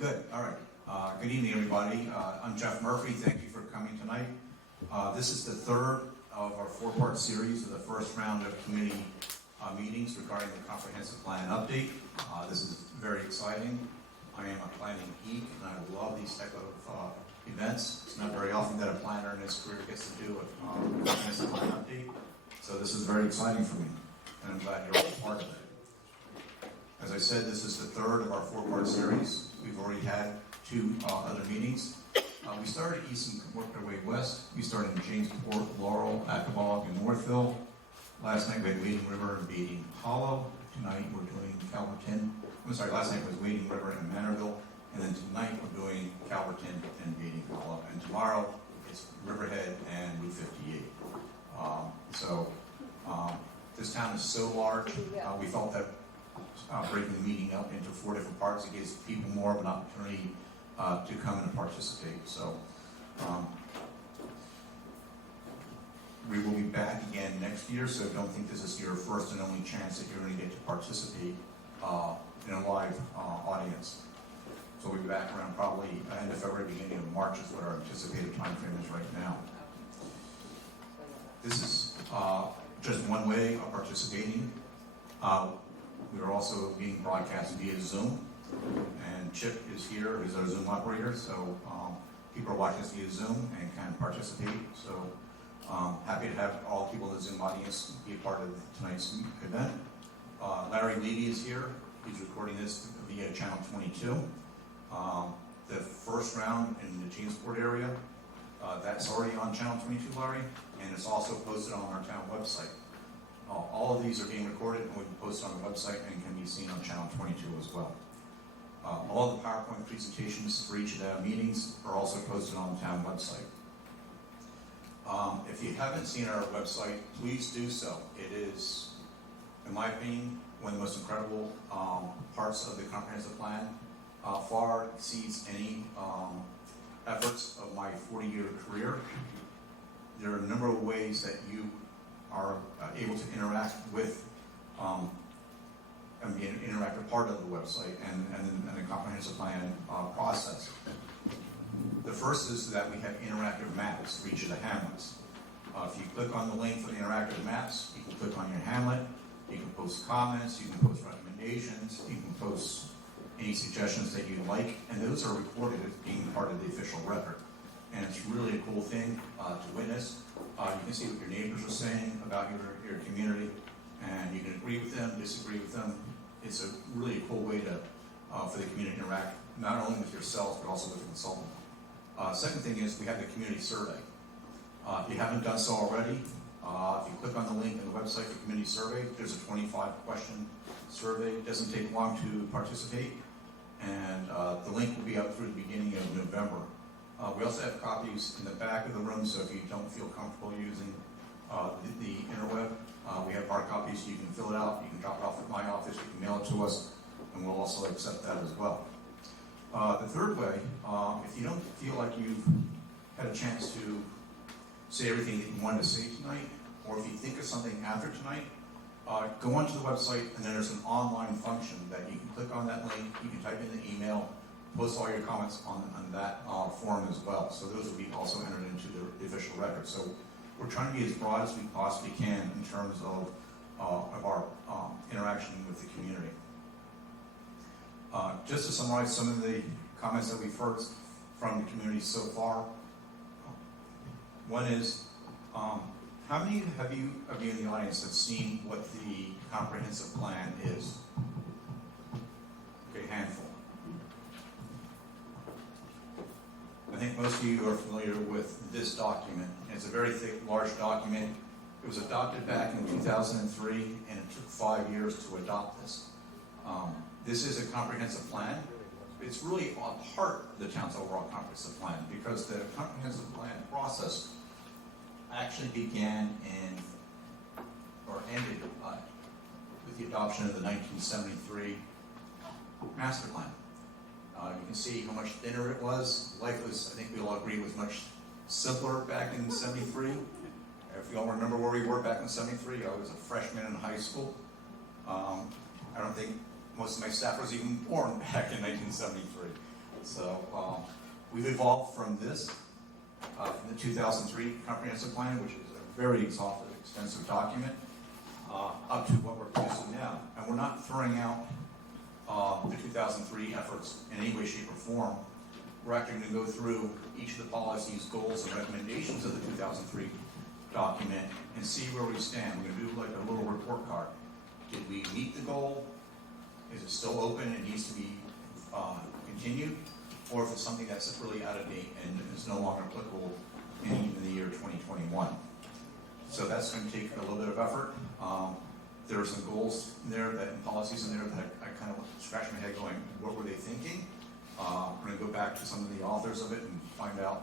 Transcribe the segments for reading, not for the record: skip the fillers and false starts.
good. All right. Good evening, everybody. I'm Jeff Murphy. Thank you for coming tonight. This is the third of our four-part series of the first round of community meetings regarding the comprehensive plan update. This is very exciting. I am a planning geek, and I love these type of events. It's not very often that a planner in his career gets to do a comprehensive plan update. So this is very exciting for me, and I'm glad you're all part of it. As I said, this is the third of our four-part series. We've already had two other meetings. We started east and worked our way west. We started in Jamesport, Laurel, Accabock, and Northville. Last night we had Wading River and Wading Hollow. Tonight we're doing Calverton. Last night was Wading River and Manorville. And then tonight we're doing Calverton and Wading Hollow. And tomorrow it's Riverhead and Route 58. This town is so large, we felt that breaking the meeting up into four different parts, it gives people more of an opportunity to come and participate. So we will be back again next year, so don't think this is your first and only chance that you're going to get to participate in a live audience. So we'll be back around probably end of February, beginning of March is what our anticipated time frame is right now. This is just one way of participating. We are also being broadcast via Zoom, and Chip is here, he's our Zoom operator, so people are watching us via Zoom and can participate. So happy to have all people in the Zoom audience be a part of tonight's event. Larry Levy is here, he's recording this via channel 22. The first round in the Jamesport area, that's already on channel 22, Larry, and it's also posted on our town website. All of these are being recorded and will be posted on the website and can be seen on channel 22 as well. All the PowerPoint presentations for each of the meetings are also posted on the town website. If you haven't seen our website, please do so. It is, in my opinion, one of the most incredible parts of the comprehensive plan. Far exceeds any efforts of my 40-year career. There are a number of ways that you are able to interact with and be an interactive part of the website and the comprehensive plan process. The first is that we have interactive maps for each of the hamlets. If you click on the link for the interactive maps, you can click on your hamlet, you can post comments, you can post recommendations, you can post any suggestions that you like, and those are recorded as being part of the official record. And it's really a cool thing to witness. You can see what your neighbors are saying about your community, and you can agree with them, disagree with them. It's a really cool way to for the community to interact, not only with yourself, but also with the consultant. Second thing is we have the community survey. If you haven't done so already, if you click on the link on the website for community survey, there's a 25-question survey. It doesn't take long to participate, and the link will be up through the beginning of November. We also have copies in the back of the room, so if you don't feel comfortable using the interweb, we have hard copies, so you can fill it out, you can drop it off at my office, you can mail it to us, and we'll also accept that as well. The third way, if you don't feel like you've had a chance to say everything that you wanted to say tonight, or if you think of something after tonight, go onto the website, and then there's an online function that you can click on that link, you can type in the email, post all your comments on that forum as well. So those will be also entered into the official record. So we're trying to be as broad as we possibly can in terms of our interaction with the community. Just to summarize some of the comments that we've heard from the community so far. One is, how many of you in the audience have seen what the comprehensive plan is? Okay, handful. I think most of you are familiar with this document. It's a very thick, large document. It was adopted back in 2003, and it took 5 years to adopt this. This is a comprehensive plan. It's really a part of the town's overall comprehensive plan, because the comprehensive plan process actually began or ended with the adoption of the 1973 master plan. You can see how much thinner it was. Life was, I think we all agree, was much simpler back in 73. If you all remember where we were back in 73, I was a freshman in high school. I don't think most of my staff was even born back in 1973. So we've evolved from this, from the 2003 comprehensive plan, which is a very exhaustive, extensive document, up to what we're producing now. And we're not throwing out the 2003 efforts in any way, shape, or form. We're actually going to go through each of the policies, goals, and recommendations of the 2003 document and see where we stand. We're going to do like a little report card. Did we meet the goal? Is it still open and needs to be continued? Or if it's something that's really out of date and is no longer applicable in the year 2021. So that's going to take a little bit of effort. There are some goals in there and policies in there that I kind of scratch my head going, what were they thinking? We're going to go back to some of the authors of it and find out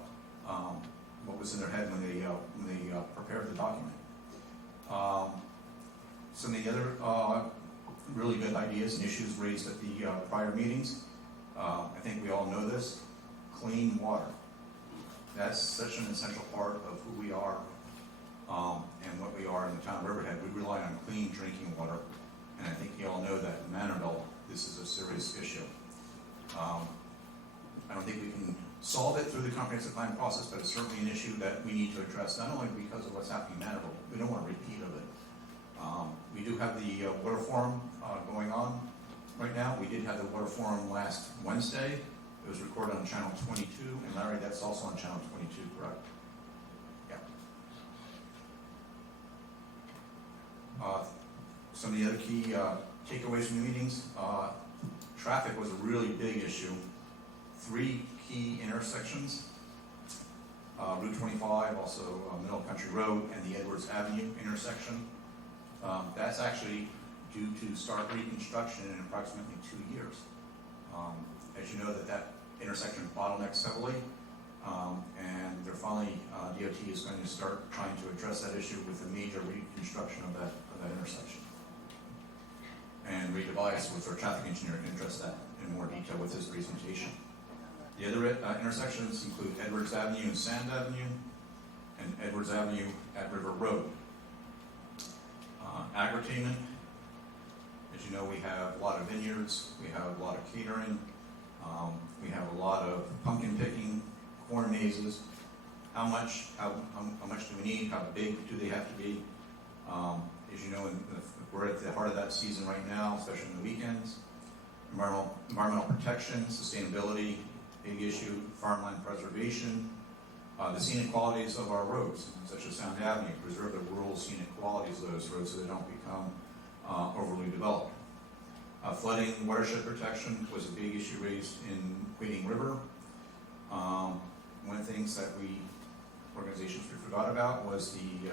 what was in their head when they prepared the document. Some of the other really good ideas and issues raised at the prior meetings. I think we all know this, clean water. That's such an essential part of who we are and what we are in the town of Riverhead. We rely on clean drinking water, and I think you all know that in Manorville, this is a serious issue. I don't think we can solve it through the comprehensive plan process, but it's certainly an issue that we need to address, not only because of what's happening in Manorville, we don't want a repeat of it. We do have the water forum going on right now. We did have the water forum last Wednesday. It was recorded on channel 22, and Larry, that's also on channel 22, correct? Yeah. Some of the other key takeaways from the meetings, traffic was a really big issue. 3 key intersections, Route 25, also Middle Country Road, and the Edwards Avenue intersection. That's actually due to start reconstruction in approximately 2 years. As you know, that intersection bottlenecks heavily, and they're finally, DOT is going to start trying to address that issue with a major reconstruction of that intersection. And Ray Tobias, with our traffic engineer, can address that in more detail with his presentation. The other intersections include Edwards Avenue and Sand Avenue, and Edwards Avenue at River Road. Agri-tainment, as you know, we have a lot of vineyards, we have a lot of catering, we have a lot of pumpkin picking, corn mazes. How much do we need? How big do they have to be? As you know, we're at the heart of that season right now, especially on the weekends. Environmental protection, sustainability, big issue, farmland preservation, the scenic qualities of our roads, such as Sound Avenue, preserve the rural scenic qualities of those roads so they don't become overly developed. Flooding, watershed protection was a big issue raised in Wading River. One of the things that organizations we forgot about was the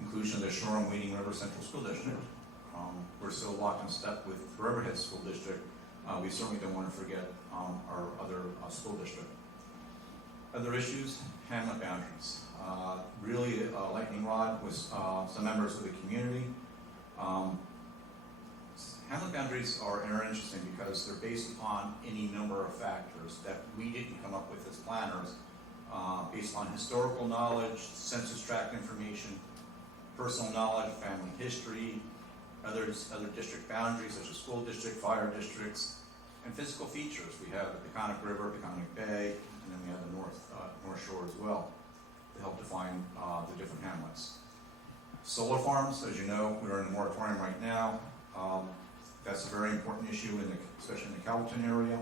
inclusion of the Shoreham Wading River Central School District. We're still locked in step with Riverhead School District. We certainly don't want to forget our other school district. Other issues, hamlet boundaries. Really a lightning rod with some members of the community. Hamlet boundaries are interesting because they're based upon any number of factors that we didn't come up with as planners, based on historical knowledge, census tract information, personal knowledge, family history, other district boundaries such as school district, fire districts, and physical features. We have the Peconic River, Peconic Bay, and then we have the North Shore as well to help define the different hamlets. Solar farms, as you know, we're in a moratorium right now. That's a very important issue, especially in the Calverton area.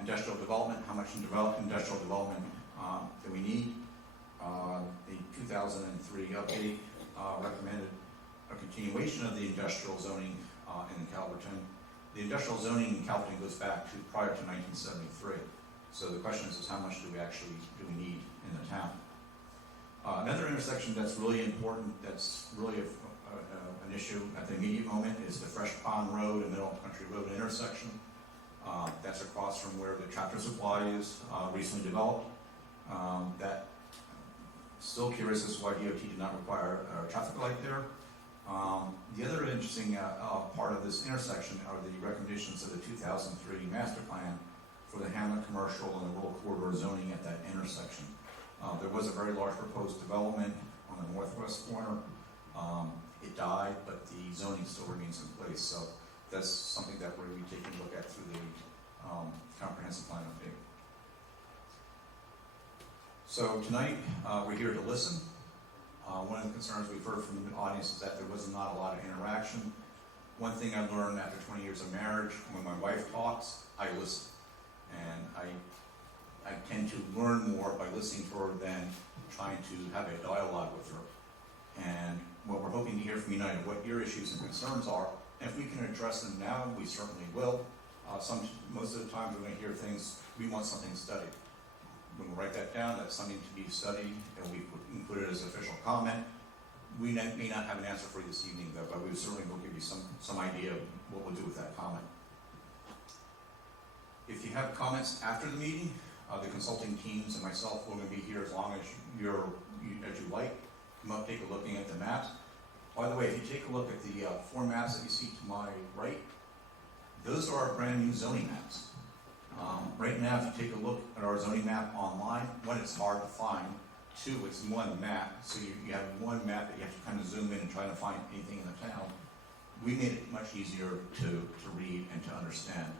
Industrial development, how much industrial development do we need? The 2003 update recommended a continuation of the industrial zoning in Calverton. The industrial zoning in Calverton goes back to prior to 1973. So the question is how much do we need in the town? Another intersection that's really important, that's really an issue at the immediate moment, is the Fresh Pond Road and Middle Country Road intersection. That's across from where the Tractor Supply is recently developed. That still curious as to why DOT did not require a traffic light there. The other interesting part of this intersection are the recommendations of the 2003 master plan for the hamlet commercial and the rural corridor zoning at that intersection. There was a very large proposed development on the northwest corner. It died, but the zoning still remains in place. So that's something that we're going to be taking a look at through the comprehensive plan update. So tonight, we're here to listen. One of the concerns we've heard from the audience is that there was not a lot of interaction. One thing I've learned after 20 years of marriage, when my wife talks, I listen. And I tend to learn more by listening to her than trying to have a dialogue with her. And what we're hoping to hear from you tonight are what your issues and concerns are. And if we can address them now, we certainly will. Most of the time we're going to hear things, we want something studied. When we write that down, that's something to be studied, and we include it as official comment. We may not have an answer for you this evening, though, but we certainly will give you some idea of what we'll do with that comment. If you have comments after the meeting, the consulting teams and myself will be here as long as you like. Come up, take a look at the maps. By the way, if you take a look at the 4 maps that you see to my right, those are our brand new zoning maps. Right now, if you take a look at our zoning map online, one, it's hard to find. Two, it's one map, so you have one map that you have to kind of zoom in and try to find anything in the town. We made it much easier to read and to understand.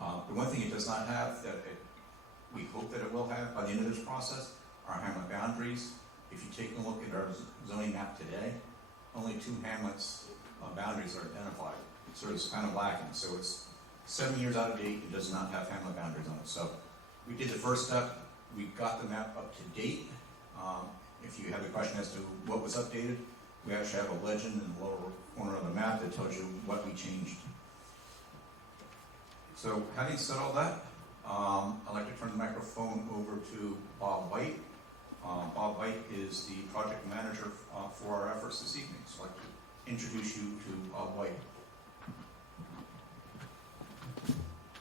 The one thing it does not have that we hope that it will have by the end of this process are hamlet boundaries. If you take a look at our zoning map today, only 2 hamlets boundaries are identified. So it's kind of lacking. So it's 7 years out of date. It does not have hamlet boundaries on it. So we did the first step. We got the map up to date. If you have a question as to what was updated, we actually have a legend in the lower corner of the map that tells you what we changed. So having said all that, I'd like to turn the microphone over to Bob White. Bob White is the project manager for our efforts this evening. So I'd like to introduce you to Bob White.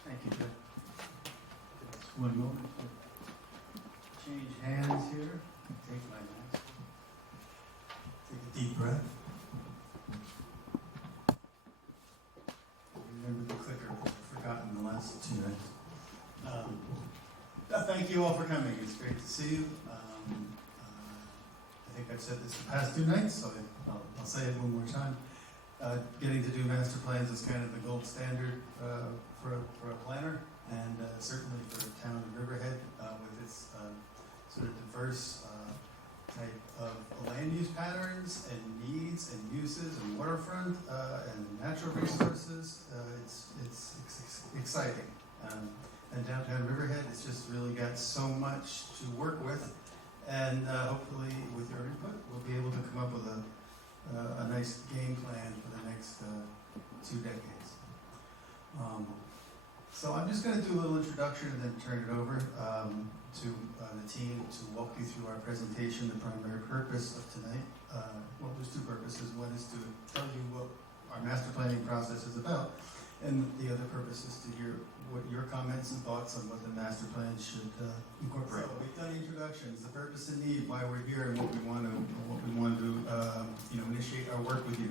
Thank you, Jeff. Just one moment to change hands here. Take my mask. Take a deep breath. Remember the clicker. I've forgotten the last 2 nights. Thank you all for coming. It's great to see you. I think I've said this the past 2 nights, so I'll say it one more time. Getting to do master plans is kind of the gold standard for a planner, and certainly for a town of Riverhead with its sort of diverse type of land use patterns and needs and uses and waterfront and natural resources. It's exciting. And downtown Riverhead, it's just really got so much to work with, and hopefully with your input, we'll be able to come up with a nice game plan for the next 2 decades. So I'm just going to do a little introduction and then turn it over to the team to walk you through our presentation. The primary purpose of tonight, well, there's 2 purposes. One is to tell you what our master planning process is about, and the other purpose is to hear what your comments and thoughts on what the master plan should incorporate. So we've done introductions, the purpose and need, why we're here, and what we want to initiate our work with you.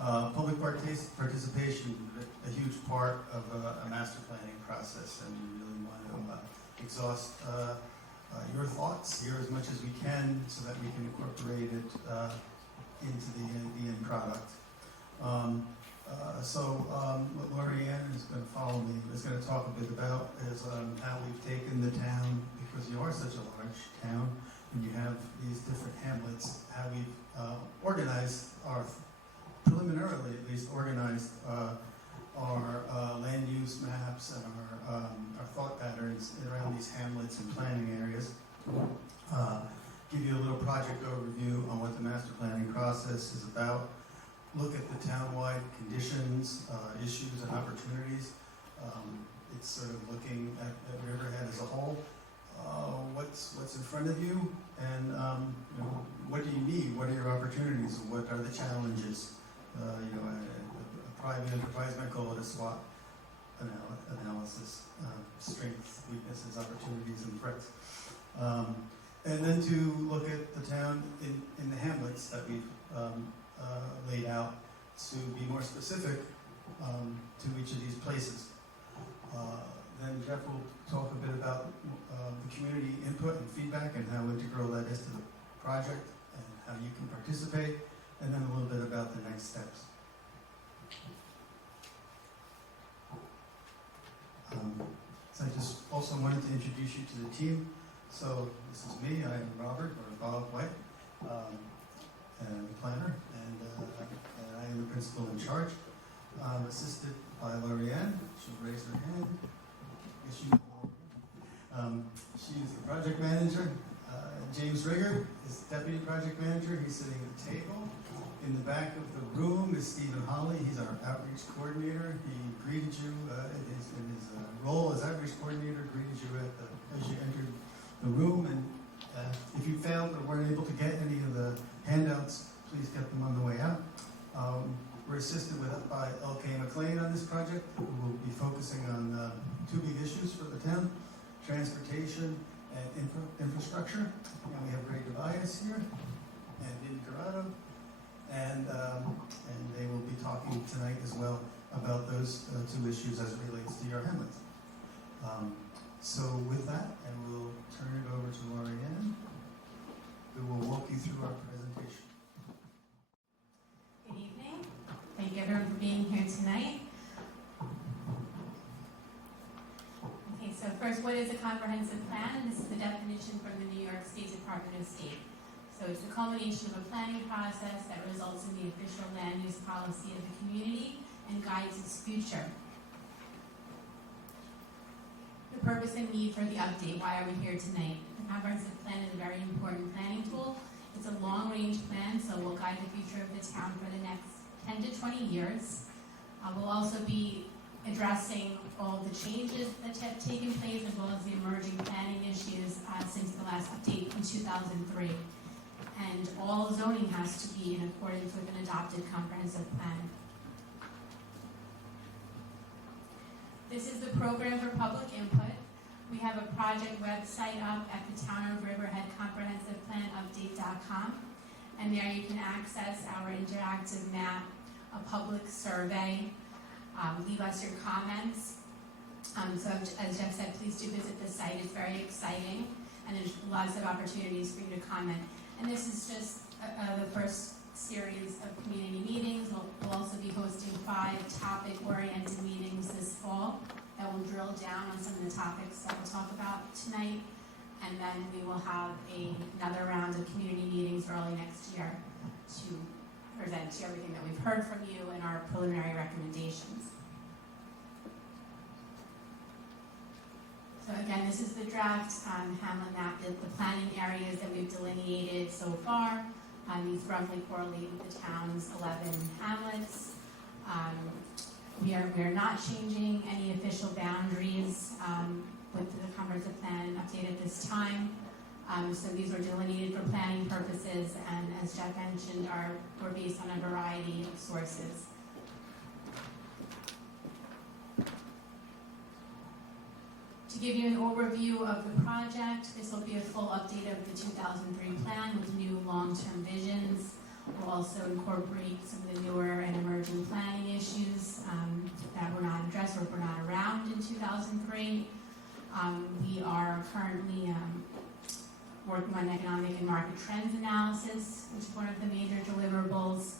Public participation, a huge part of a master planning process, and we really want to exhaust your thoughts, hear as much as we can, so that we can incorporate it into the end product. What Lorianne is going to follow me is going to talk a bit about is how we've taken the town, because you are such a large town and you have these different hamlets, how we've organized preliminarily at least organized our land use maps and our thought patterns around these hamlets and planning areas. Give you a little project overview on what the master planning process is about. Look at the town-wide conditions, issues, and opportunities. It's sort of looking at Riverhead as a whole. What's in front of you, and what do you need? What are your opportunities? What are the challenges? A private enterprise might call it a SWOT analysis: strengths, weaknesses, opportunities, and threats. And then to look at the town in the hamlets that we've laid out, to be more specific to each of these places. Then Jeff will talk a bit about the community input and feedback and how integral that is to the project and how you can participate, and then a little bit about the next steps. also wanted to introduce you to the team. So this is me, I'm Robert, or Bob White, and the planner, and I am the principal in charge. I'm assisted by Lorianne. She'll raise her hand. Yes, you know. She's the project manager. James Rigger is deputy project manager. He's sitting at the table. In the back of the room is Stephen Holly. He's our outreach coordinator. He greeted you in his role as outreach coordinator, greeted you as you entered the room. And if you failed or weren't able to get any of the handouts, please get them on the way out. We're assisted by L.K. McLean on this project, who will be focusing on two big issues for the town: transportation and infrastructure. And we have Ray Tobias here and Vin Corrado, and they will be talking tonight as well about those two issues as it relates to your hamlets. So with that, and we'll turn it over to Lorianne, who will walk you through our presentation. Good evening. Thank you everyone for being here tonight. Okay, so first, what is a comprehensive plan? This is the definition from the New York State Department of State. So it's the culmination of a planning process that results in the official land use policy of the community and guides its future. The purpose and need for the update. Why are we here tonight? The comprehensive plan is a very important planning tool. It's a long-range plan, so we'll guide the future of the town for the next 10 to 20 years. We'll also be addressing all the changes that have taken place, as well as the emerging planning issues since the last update in 2003. And all zoning has to be in accordance with an adopted comprehensive plan. This is the program for public input. We have a project website up at the Town of Riverhead Comprehensive Plan Update.com, and there you can access our interactive map, a public survey, leave us your comments. So as Jeff said, please do visit the site. It's very exciting, and there's lots of opportunities for you to comment. And this is just the first series of community meetings. We'll also be hosting 5 topic-oriented meetings this fall that will drill down on some of the topics that we'll talk about tonight. And then we will have another round of community meetings early next year to present to you everything that we've heard from you and our preliminary recommendations. So again, this is the draft hamlet map, the planning areas that we've delineated so far. These roughly correlate with the town's 11 hamlets. We are not changing any official boundaries with the comprehensive plan update at this time. So these were delineated for planning purposes, and as Jeff mentioned, were based on a variety of sources. To give you an overview of the project, this will be a full update of the 2003 plan with new long-term visions. We'll also incorporate some of the newer and emerging planning issues that were not addressed or were not around in 2003. We are currently working on economic and market trends analysis, which is one of the major deliverables.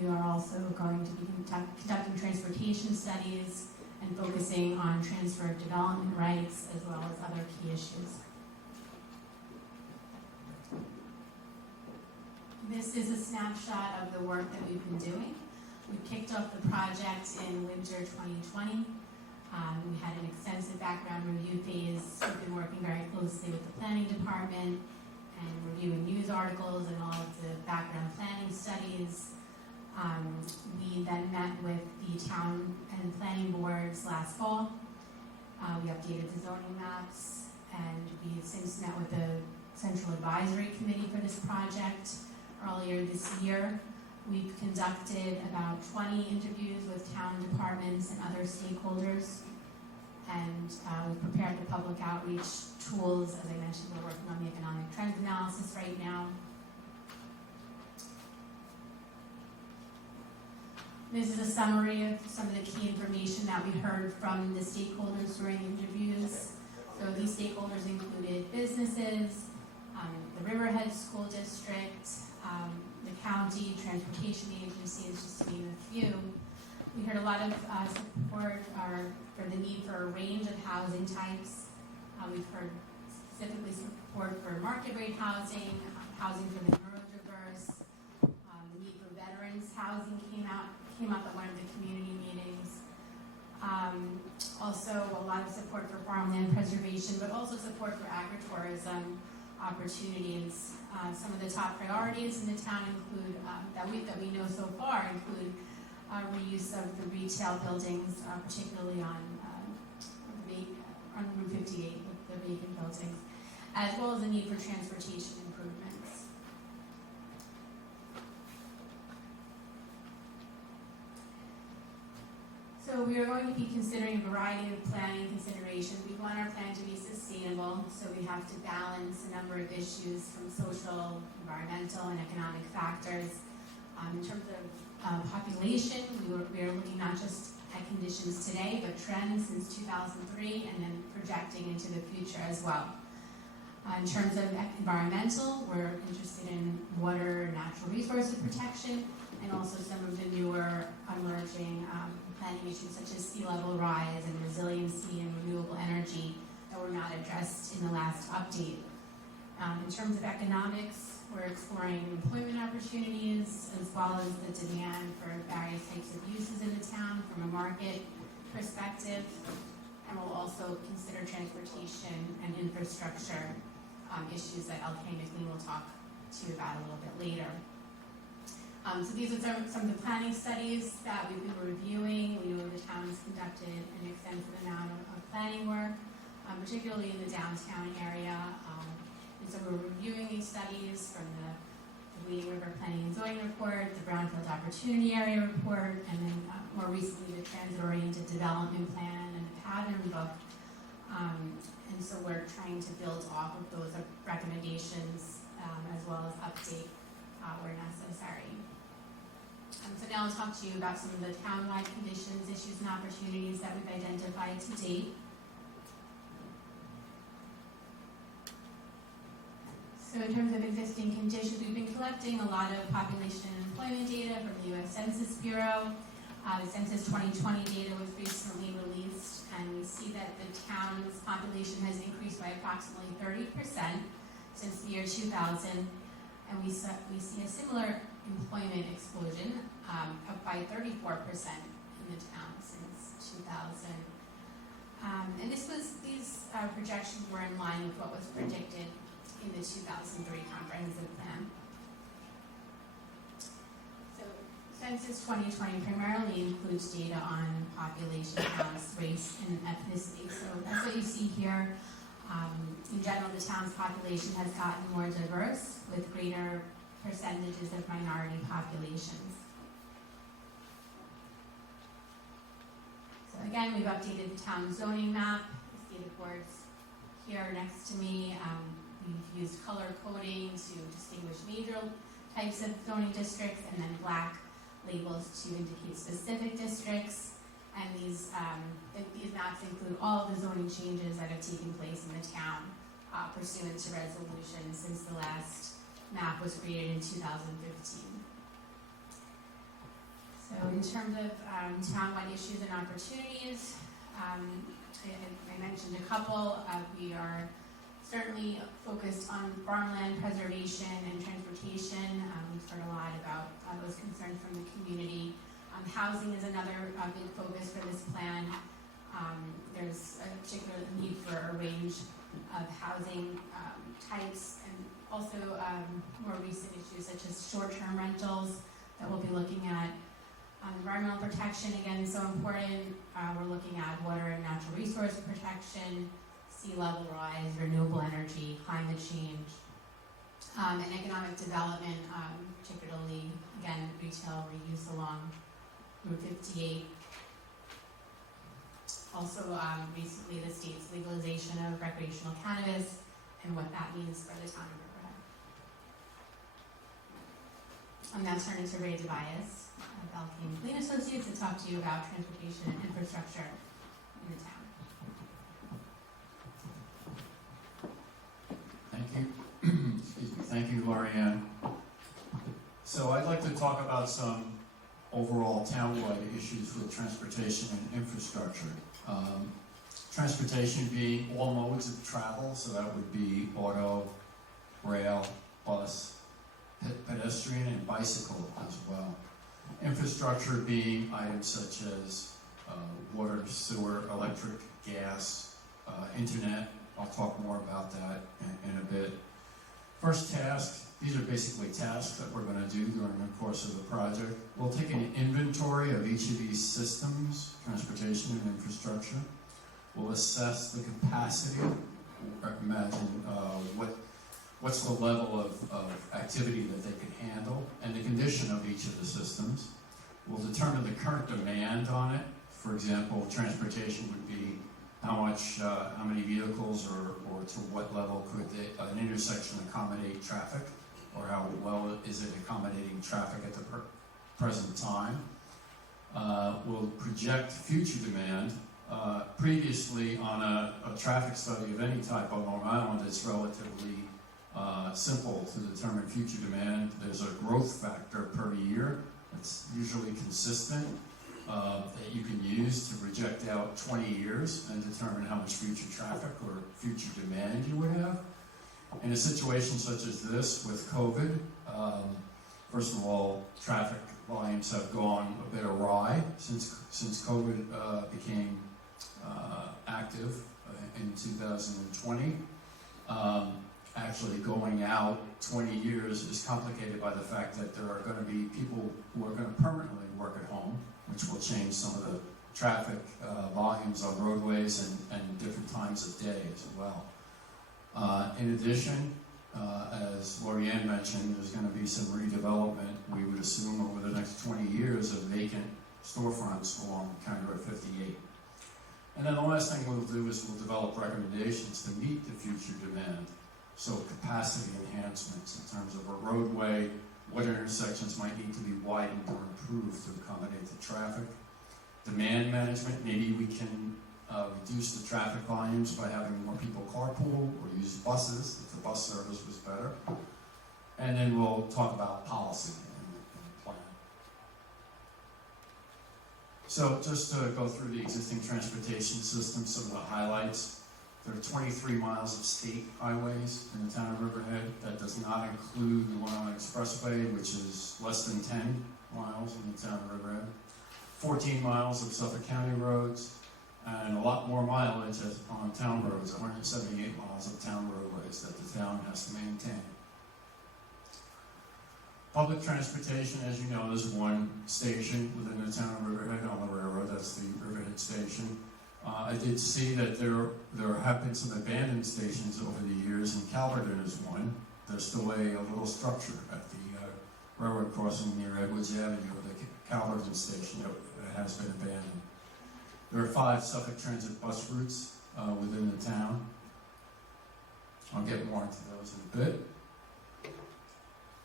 We are also going to be conducting transportation studies and focusing on transfer of development rights as well as other key issues. This is a snapshot of the work that we've been doing. We kicked off the project in winter 2020. We had an extensive background review phase. We've been working very closely with the planning department and reviewing news articles and all of the background planning studies. We then met with the town and planning boards last fall. We updated the zoning maps, and we've since met with the Central Advisory Committee for this project earlier this year. We've conducted about 20 interviews with town departments and other stakeholders, and we've prepared the public outreach tools. As I mentioned, we're working on the economic trends analysis right now. This is a summary of some of the key information that we heard from the stakeholders during interviews. So these stakeholders included businesses, the Riverhead School District, the county, transportation agencies, just to name a few. We heard a lot of support for the need for a range of housing types. We've heard specifically support for market rate housing, housing for the neurodiverse, the need for veterans housing came up at one of the community meetings. Also a lot of support for farmland preservation, but also support for agritourism opportunities. Some of the top priorities in the town include, that we know so far, include reuse of the retail buildings, particularly on Route 58 with the vacant buildings, as well as the need for transportation improvements. So we are going to be considering a variety of planning considerations. We want our plan to be sustainable, so we have to balance a number of issues from social, environmental, and economic factors. In terms of population, we are looking not just at conditions today, but trends since 2003, and then projecting into the future as well. In terms of environmental, we're interested in water and natural resources protection, and also some of the newer emerging planning issues such as sea level rise and resiliency and renewable energy that were not addressed in the last update. In terms of economics, we're exploring employment opportunities as well as the demand for various types of uses in the town from a market perspective, and we'll also consider transportation and infrastructure issues that LK McLean will talk to you about a little bit later. So these are some of the planning studies that we've been reviewing. We know the town has conducted an extensive amount of planning work, particularly in the downtown area. And so we're reviewing these studies from the Wading River Planning and Zoning Report, the Brownfield Opportunity Area Report, and then more recently the Transit-Oriented Development Plan and the Pattern Book. And so we're trying to build off of those recommendations as well as update where necessary. So now I'll talk to you about some of the town-wide conditions, issues, and opportunities that we've identified to date. So in terms of existing conditions, we've been collecting a lot of population and employment data from the U.S. Census Bureau. The Census 2020 data was recently released, and we see that the town's population has increased by approximately 30% since the year 2000, and we see a similar employment explosion, up by 34% in the town since 2000. And these projections were in line with what was predicted in the 2003 comprehensive plan. So Census 2020 primarily includes data on population counts, race, and ethnicity. So that's what you see here. In general, the town's population has gotten more diverse with greater percentages of minority populations. So again, we've updated the town zoning map. You see the boards here next to me. We've used color coding to distinguish major types of zoning districts, and then black labels to indicate specific districts. And these maps include all of the zoning changes that have taken place in the town pursuant to resolution since the last map was created in 2015. So in terms of town-wide issues and opportunities, I mentioned a couple. We are certainly focused on farmland preservation and transportation. We've heard a lot about those concerns from the community. Housing is another big focus for this plan. There's a particular need for a range of housing types, and also more recent issues such as short-term rentals that we'll be looking at. Environmental protection, again, so important. We're looking at water and natural resource protection, sea level rise, renewable energy, climate change, and economic development, particularly, again, retail reuse along Route 58. Also, recently, the state's legalization of recreational cannabis and what that means for the town of Riverhead. I'll now turn it to Ray Tobias of LK McLean Associates to talk to you about transportation and infrastructure in the town. Thank you. Excuse me. Thank you, Lorianne. So I'd like to talk about some overall townwide issues with transportation and infrastructure. Transportation being all modes of travel, so that would be auto, rail, bus, pedestrian, and bicycle as well. Infrastructure being items such as water, sewer, electric, gas, internet. I'll talk more about that in a bit. First task, these are basically tasks that we're going to do during the course of the project. We'll take an inventory of each of these systems, transportation and infrastructure. We'll assess the capacity, imagine what's the level of activity that they can handle, and the condition of each of the systems. We'll determine the current demand on it. For example, transportation would be how many vehicles or to what level could an intersection accommodate traffic, or how well is it accommodating traffic at the present time. We'll project future demand. Previously, on a traffic study of any type on Long Island, it's relatively simple to determine future demand. There's a growth factor per year that's usually consistent that you can use to project out 20 years and determine how much future traffic or future demand you would have. In a situation such as this with COVID, first of all, traffic volumes have gone a bit awry since COVID became active in 2020. Actually, going out 20 years is complicated by the fact that there are going to be people who are going to permanently work at home, which will change some of the traffic volumes on roadways and different times of day as well. In addition, as Lorianne mentioned, there's going to be some redevelopment, we would assume, over the next 20 years of vacant storefronts along County Road 58. And then the last thing we'll do is we'll develop recommendations to meet the future demand. So capacity enhancements in terms of a roadway, what intersections might need to be widened or improved to accommodate the traffic. Demand management, maybe we can reduce the traffic volumes by having more people carpool or use buses if the bus service was better. And then we'll talk about policy and plan. So just to go through the existing transportation system, some of the highlights. There are 23 miles of state highways in the town of Riverhead. That does not include the Long Island Expressway, which is less than 10 miles in the town of Riverhead. 14 miles of Suffolk County roads, and a lot more mileage on town roads, 178 miles of town roadways that the town has to maintain. Public transportation, as you know, there's one station within the town of Riverhead on the railroad. That's the Riverhead Station. I did see that there have been some abandoned stations over the years, and Calverton is one. There's still a little structure at the railroad crossing near Edwards Avenue, the Calverton Station that has been abandoned. There are 5 Suffolk Transit bus routes within the town. I'll get more into those in a bit.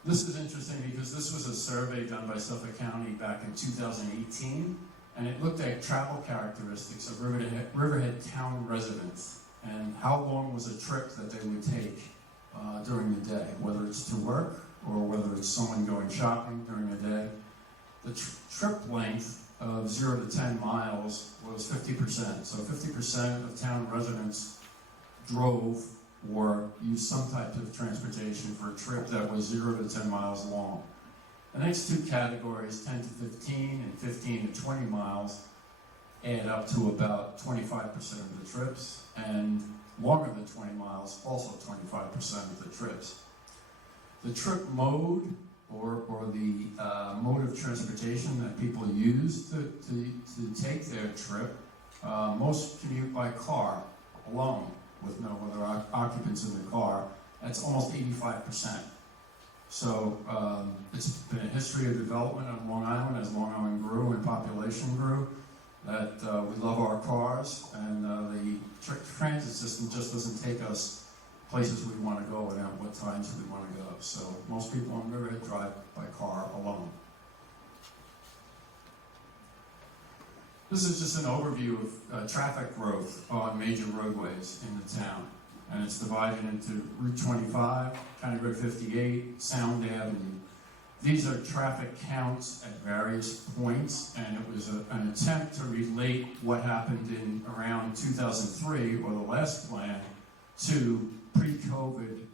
This is interesting because this was a survey done by Suffolk County back in 2018. And it looked at travel characteristics of Riverhead town residents and how long was a trip that they would take during the day, whether it's to work or whether it's someone going shopping during the day. The trip length of 0 to 10 miles was 50%. So 50% of town residents drove or used some type of transportation for a trip that was 0 to 10 miles long. The next 2 categories, 10 to 15 and 15 to 20 miles, add up to about 25% of the trips, and longer than 20 miles, also 25% of the trips. The trip mode, or the mode of transportation that people use to take their trip, most commute by car alone, with no other occupants in the car. That's almost 85%. So it's been a history of development on Long Island as Long Island grew and population grew, that we love our cars, and the transit system just doesn't take us places we want to go and at what times we want to go. So most people on Riverhead drive by car alone. This is just an overview of traffic growth on major roadways in the town. And it's divided into Route 25, County Road 58, Sound Avenue. These are traffic counts at various points, and it was an attempt to relate what happened in around 2003, or the last plan, to pre-COVID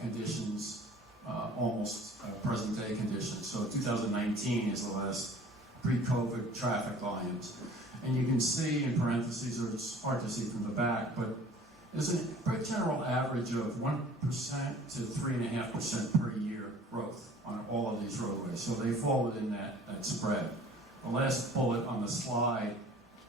conditions, almost present-day conditions. So 2019 is the last pre-COVID traffic volumes. And you can see in parentheses, or it's hard to see from the back, but there's a general average of 1% to 3.5% per year growth on all of these roadways. So they fall within that spread. The last bullet on the slide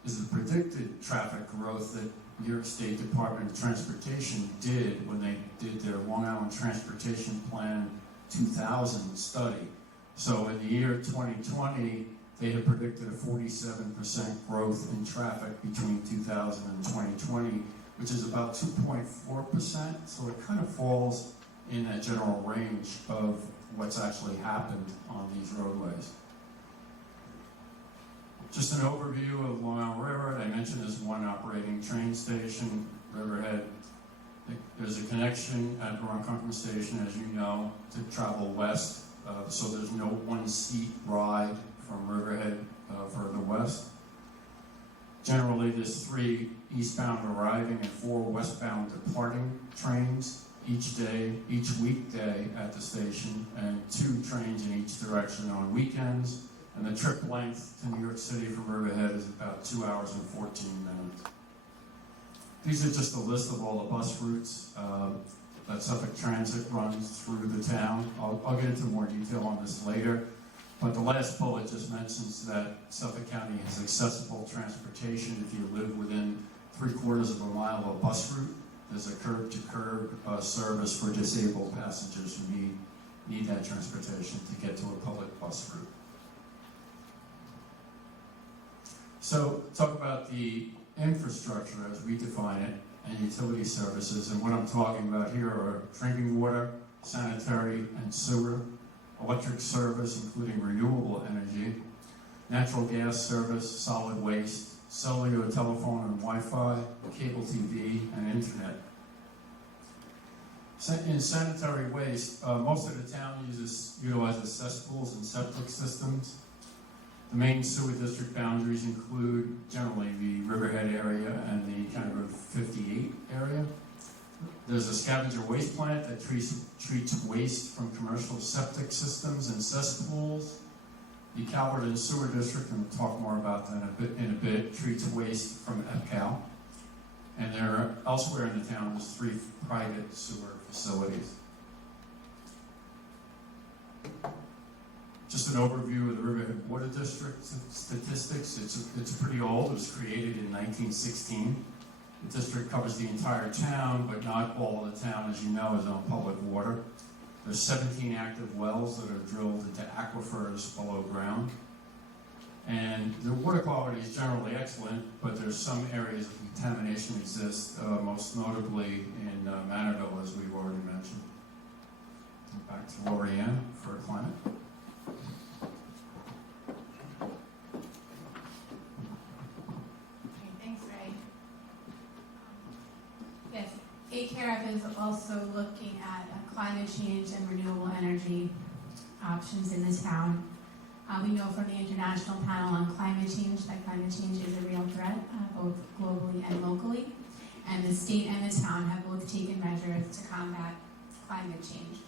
is the predicted traffic growth that New York State Department of Transportation did when they did their Long Island Transportation Plan 2000 study. So in the year 2020, they had predicted a 47% growth in traffic between 2000 and 2020, which is about 2.4%. So it kind of falls in that general range of what's actually happened on these roadways. Just an overview of Long Island Railroad. I mentioned there's one operating train station, Riverhead. There's a connection at Ronkonkoma Station, as you know, to travel west. So there's no one-seat ride from Riverhead further west. Generally, there's 3 eastbound arriving and 4 westbound departing trains each day, each weekday at the station, and 2 trains in each direction on weekends. And the trip length to New York City from Riverhead is about 2 hours and 14 minutes. These are just a list of all the bus routes that Suffolk Transit runs through the town. I'll get into more detail on this later. But the last bullet just mentions that Suffolk County has accessible transportation if you live within 3/4 of a mile of a bus route. There's a curb-to-curb service for disabled passengers who need that transportation to get to a public bus route. So talk about the infrastructure as we define it and utility services. And what I'm talking about here are drinking water, sanitary and sewer, electric service, including renewable energy, natural gas service, solid waste, cellular, telephone and Wi-Fi, cable TV, and internet. In sanitary waste, most of the town utilizes cesspools and septic systems. The main sewer district boundaries include generally the Riverhead area and the County Road 58 area. There's a scavenger waste plant that treats waste from commercial septic systems and cesspools. The Calverton Sewer District, and we'll talk more about that in a bit, treats waste from EPCAL. And there are, elsewhere in the town, there's 3 private sewer facilities. Just an overview of the Riverhead Water District statistics. It's pretty old. It was created in 1916. The district covers the entire town, but not all of the town, as you know, is on public water. There's 17 active wells that are drilled into aquifers below ground. And the water quality is generally excellent, but there's some areas of contamination exist, most notably in Manorville, as we've already mentioned. Back to Lorianne for climate. ACAREF is also looking at climate change and renewable energy options in the town. We know from the International Panel on Climate Change that climate change is a real threat, both globally and locally. And the state and the town have both taken measures to combat climate change.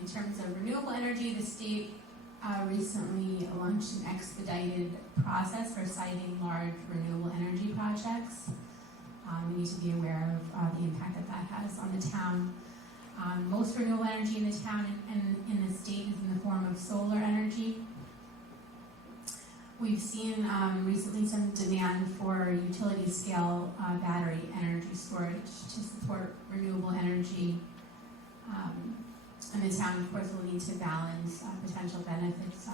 In terms of renewable energy, the state recently launched an expedited process for citing large renewable energy projects. We need to be aware of the impact that has on the town. Most renewable energy in the town and in the state is in the form of solar energy. We've seen recently some demand for utility scale battery energy storage to support renewable energy. And the town, of course, will need to balance potential benefits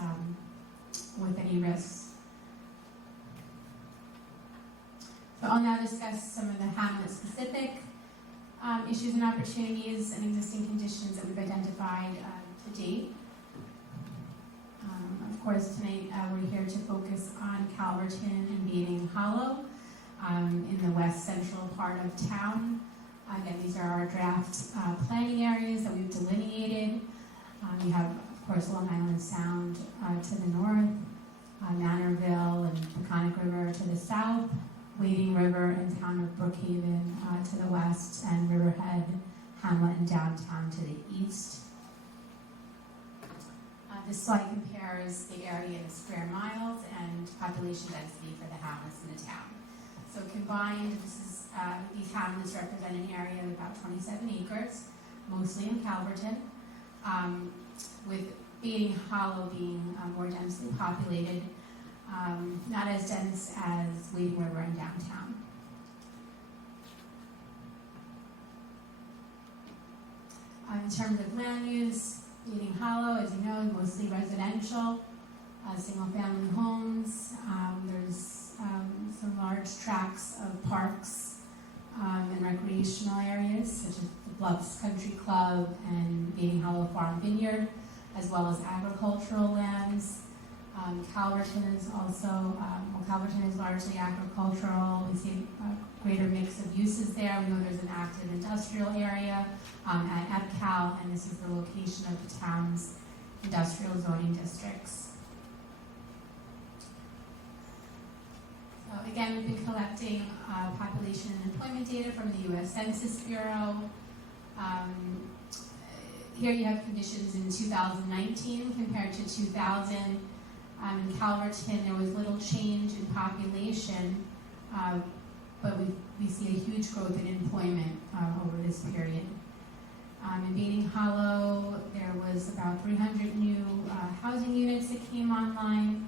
with any risks. So I'll now discuss some of the Hamlet-specific issues and opportunities and existing conditions that we've identified to date. Of course, tonight we're here to focus on Calverton and Bating Hollow in the west central part of town. Again, these are our draft planning areas that we've delineated. You have, of course, Long Island Sound to the north, Manorville and Peconic River to the south, Wading River and town of Brookhaven to the west, and Riverhead, Hamlet, and downtown to the east. This slide compares the area in square miles and population density for the hamlets in the town. So combined, these hamlets represent an area of about 27 acres, mostly in Calverton, with Bating Hollow being more densely populated, not as dense as Wading River and downtown. In terms of land use, Bating Hollow, as you know, is mostly residential, single-family homes. There's some large tracts of parks and recreational areas, such as the Bluffs Country Club and Bating Hollow Farm Vineyard, as well as agricultural lands. Calverton is also, Calverton is largely agricultural. We see a greater mix of uses there. We know there's an active industrial area at EPCAL, and this is the location of the town's industrial zoning districts. So again, we've been collecting population and employment data from the U.S. Census Bureau. Here you have conditions in 2019 compared to 2000. In Calverton, there was little change in population, but we see a huge growth in employment over this period. In Bating Hollow, there was about 300 new housing units that came online.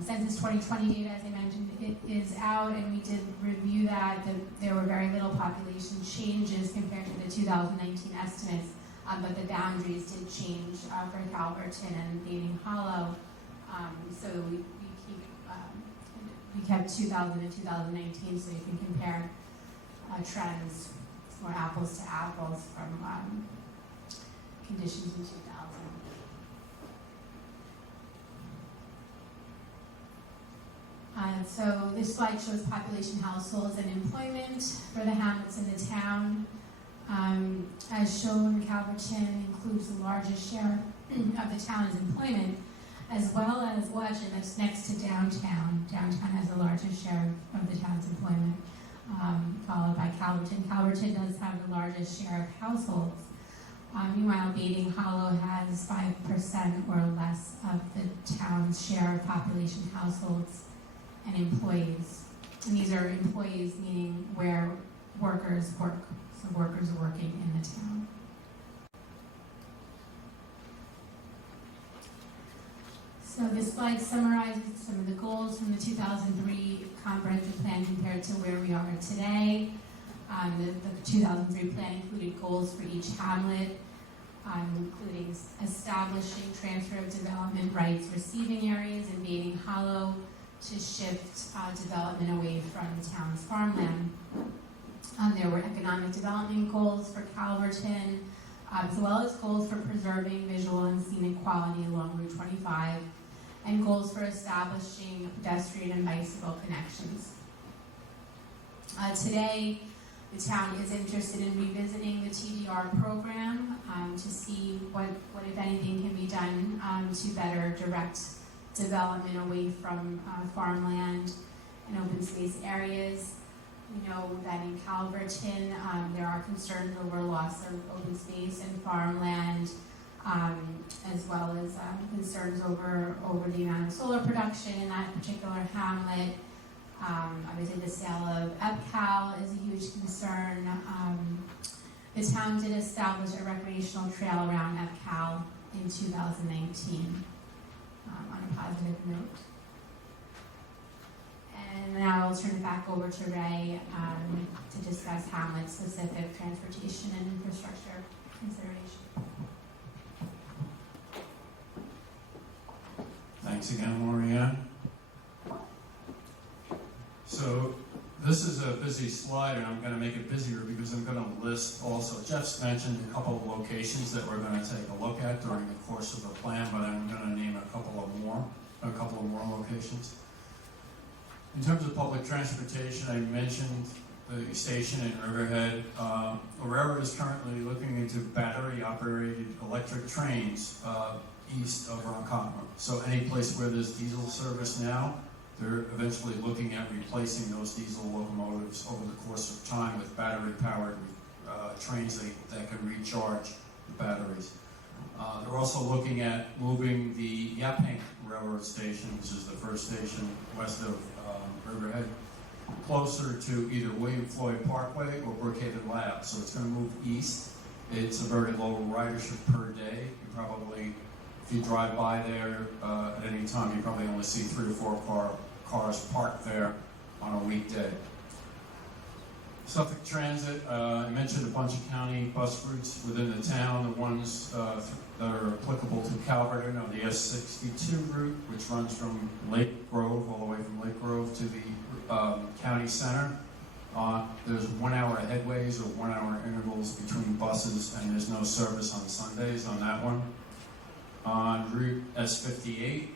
Census 2020 data, as I mentioned, it is out, and we did review that there were very little population changes compared to the 2019 estimates, but the boundaries did change for Calverton and Bating Hollow. So we kept 2000 and 2019 so you can compare trends, more apples to apples from conditions in 2000. So this slide shows population, households, and employment for the hamlets in the town. As shown, Calverton includes the largest share of the town's employment, as well as, well, actually that's next to downtown. Downtown has the largest share of the town's employment, followed by Calverton. Calverton does have the largest share of households. Meanwhile, Bating Hollow has 5% or less of the town's share of population, households, and employees. And these are employees meaning where workers work. So workers are working in the town. So this slide summarizes some of the goals from the 2003 comprehensive plan compared to where we are today. The 2003 plan included goals for each hamlet, including establishing transfer of development rights receiving areas in Bating Hollow to shift development away from the town's farmland. There were economic development goals for Calverton, as well as goals for preserving visual and scenic quality along Route 25, and goals for establishing pedestrian and bicycle connections. Today, the town is interested in revisiting the TDR program to see what, if anything, can be done to better direct development away from farmland and open space areas. We know that in Calverton, there are concerns over loss of open space and farmland, as well as concerns over the amount of solar production in that particular hamlet. Obviously, the sale of EPCAL is a huge concern. The town did establish a recreational trail around EPCAL in 2019, on a positive note. And now I'll turn it back over to Ray to discuss hamlet-specific transportation and infrastructure consideration. Thanks again, Lorianne. So this is a busy slide, and I'm going to make it busier because I'm going to list also, Jeff's mentioned a couple of locations that we're going to take a look at during the course of the plan, but I'm going to name a couple of more locations. In terms of public transportation, I mentioned the station in Riverhead, Railroad is currently looking into battery-operated electric trains east of Ronkonkoma. So any place where there's diesel service now, they're eventually looking at replacing those diesel locomotives over the course of time with battery-powered trains that can recharge the batteries. They're also looking at moving the Yaphank Railroad Station, which is the first station west of Riverhead, closer to either William Floyd Parkway or Brookhaven Lab. So it's going to move east. It's a very low ridership per day. You probably, if you drive by there at any time, you probably only see 3 or 4 cars parked there on a weekday. Suffolk Transit, I mentioned a bunch of county bus routes within the town. The ones that are applicable to Calverton are the S62 route, which runs from Lake Grove, all the way from Lake Grove to the county center. There's 1 hour headways or 1 hour intervals between buses, and there's no service on Sundays on that one. On Route S58,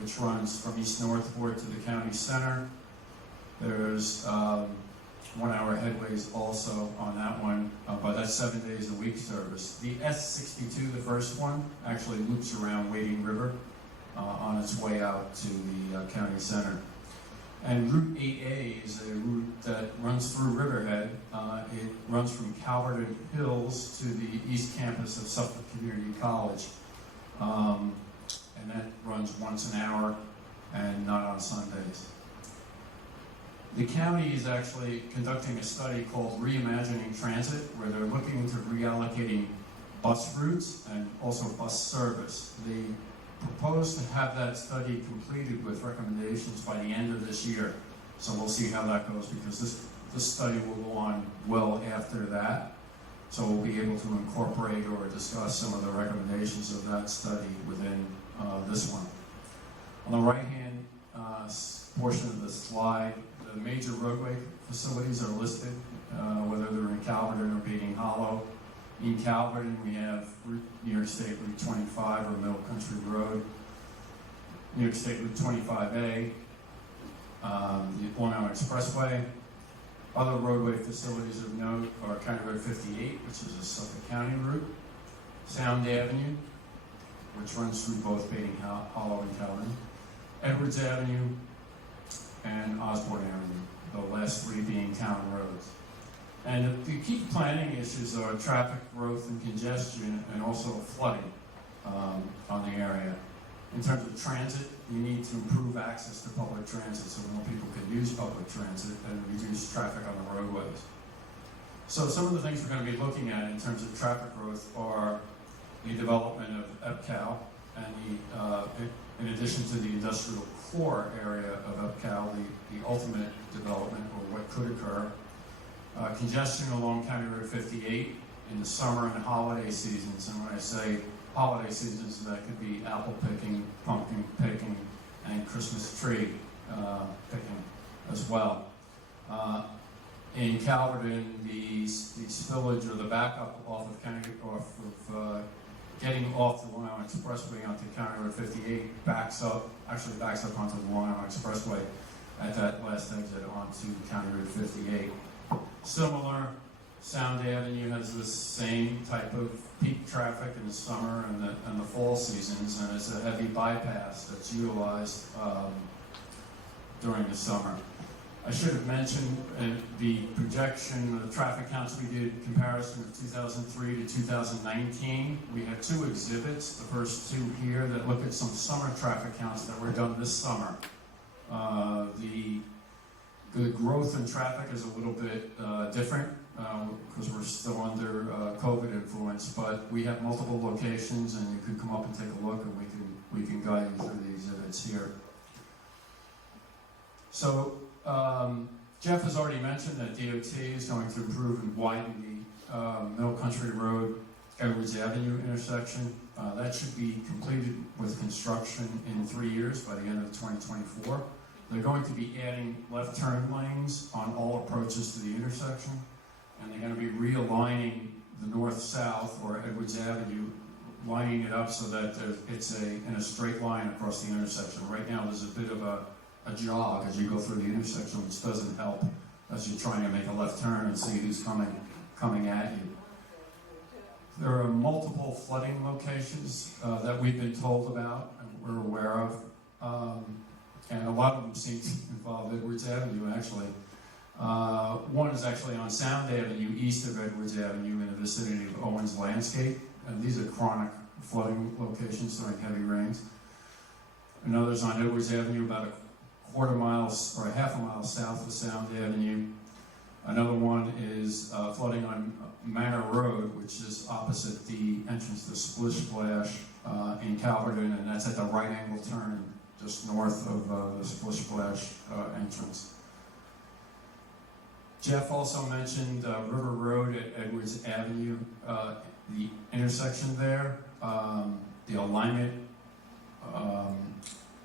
which runs from East Northport to the county center, there's 1 hour headways also on that one, but that's 7 days a week service. The S62, the first one, actually loops around Wading River on its way out to the county center. And Route 8A is a route that runs through Riverhead. It runs from Calverton Hills to the east campus of Suffolk Community College. And that runs once an hour and not on Sundays. The county is actually conducting a study called Reimagining Transit, where they're looking into reallocating bus routes and also bus service. They propose to have that study completed with recommendations by the end of this year. So we'll see how that goes, because this study will go on well after that. So we'll be able to incorporate or discuss some of the recommendations of that study within this one. On the right-hand portion of the slide, the major roadway facilities are listed, whether they're in Calverton or Beating Hollow. In Calverton, we have New York State Route 25 or Middle Country Road, New York State Route 25A, the Long Island Expressway. Other roadway facilities of note are County Road 58, which is a Suffolk County route, Sound Avenue, which runs through both Beating Hollow and Calverton, Edwards Avenue, and Osborne Avenue, the last 3 being town roads. And the key planning issues are traffic growth and congestion, and also flooding on the area. In terms of transit, you need to improve access to public transit so more people can use public transit and reduce traffic on the roadways. So some of the things we're going to be looking at in terms of traffic growth are the development of EPCAL, and in addition to the industrial core area of EPCAL, the ultimate development, or what could occur. Congestion along County Road 58 in the summer and holiday seasons. And when I say holiday seasons, that could be apple picking, pumpkin picking, and Christmas tree picking as well. In Calverton, the spillage or the backup off of getting off the Long Island Expressway onto County Road 58 backs up onto the Long Island Expressway at that last exit onto County Road 58. Similar, Sound Avenue has the same type of peak traffic in the summer and the fall seasons, and it's a heavy bypass that's utilized during the summer. I should have mentioned the projection, the traffic counts we did, comparison of 2003 to 2019. We had 2 exhibits, the first 2 here, that look at some summer traffic counts that were done this summer. The growth in traffic is a little bit different because we're still under COVID influence, but we have multiple locations, and you can come up and take a look, and we can guide you through the exhibits here. So Jeff has already mentioned that DOT is going to improve and widen the Middle Country Road Edwards Avenue intersection. That should be completed with construction in 3 years by the end of 2024. They're going to be adding left turn lanes on all approaches to the intersection, and they're going to be realigning the north-south or Edwards Avenue, lining it up so that it's in a straight line across the intersection. Right now there's a bit of a jog as you go through the intersection, which doesn't help as you're trying to make a left turn and see who's coming at you. There are multiple flooding locations that we've been told about and we're aware of. And a lot of them seem to involve Edwards Avenue, actually. One is actually on Sound Avenue, east of Edwards Avenue, in the vicinity of Owens Landscape. And these are chronic flooding locations during heavy rains. Another's on Edwards Avenue, about a quarter mile or a half a mile south of Sound Avenue. Another one is flooding on Manor Road, which is opposite the entrance to Splish Splash in Calverton, and that's at the right angle turn just north of the Splish Splash entrance. Jeff also mentioned River Road at Edwards Avenue, the intersection there, the alignment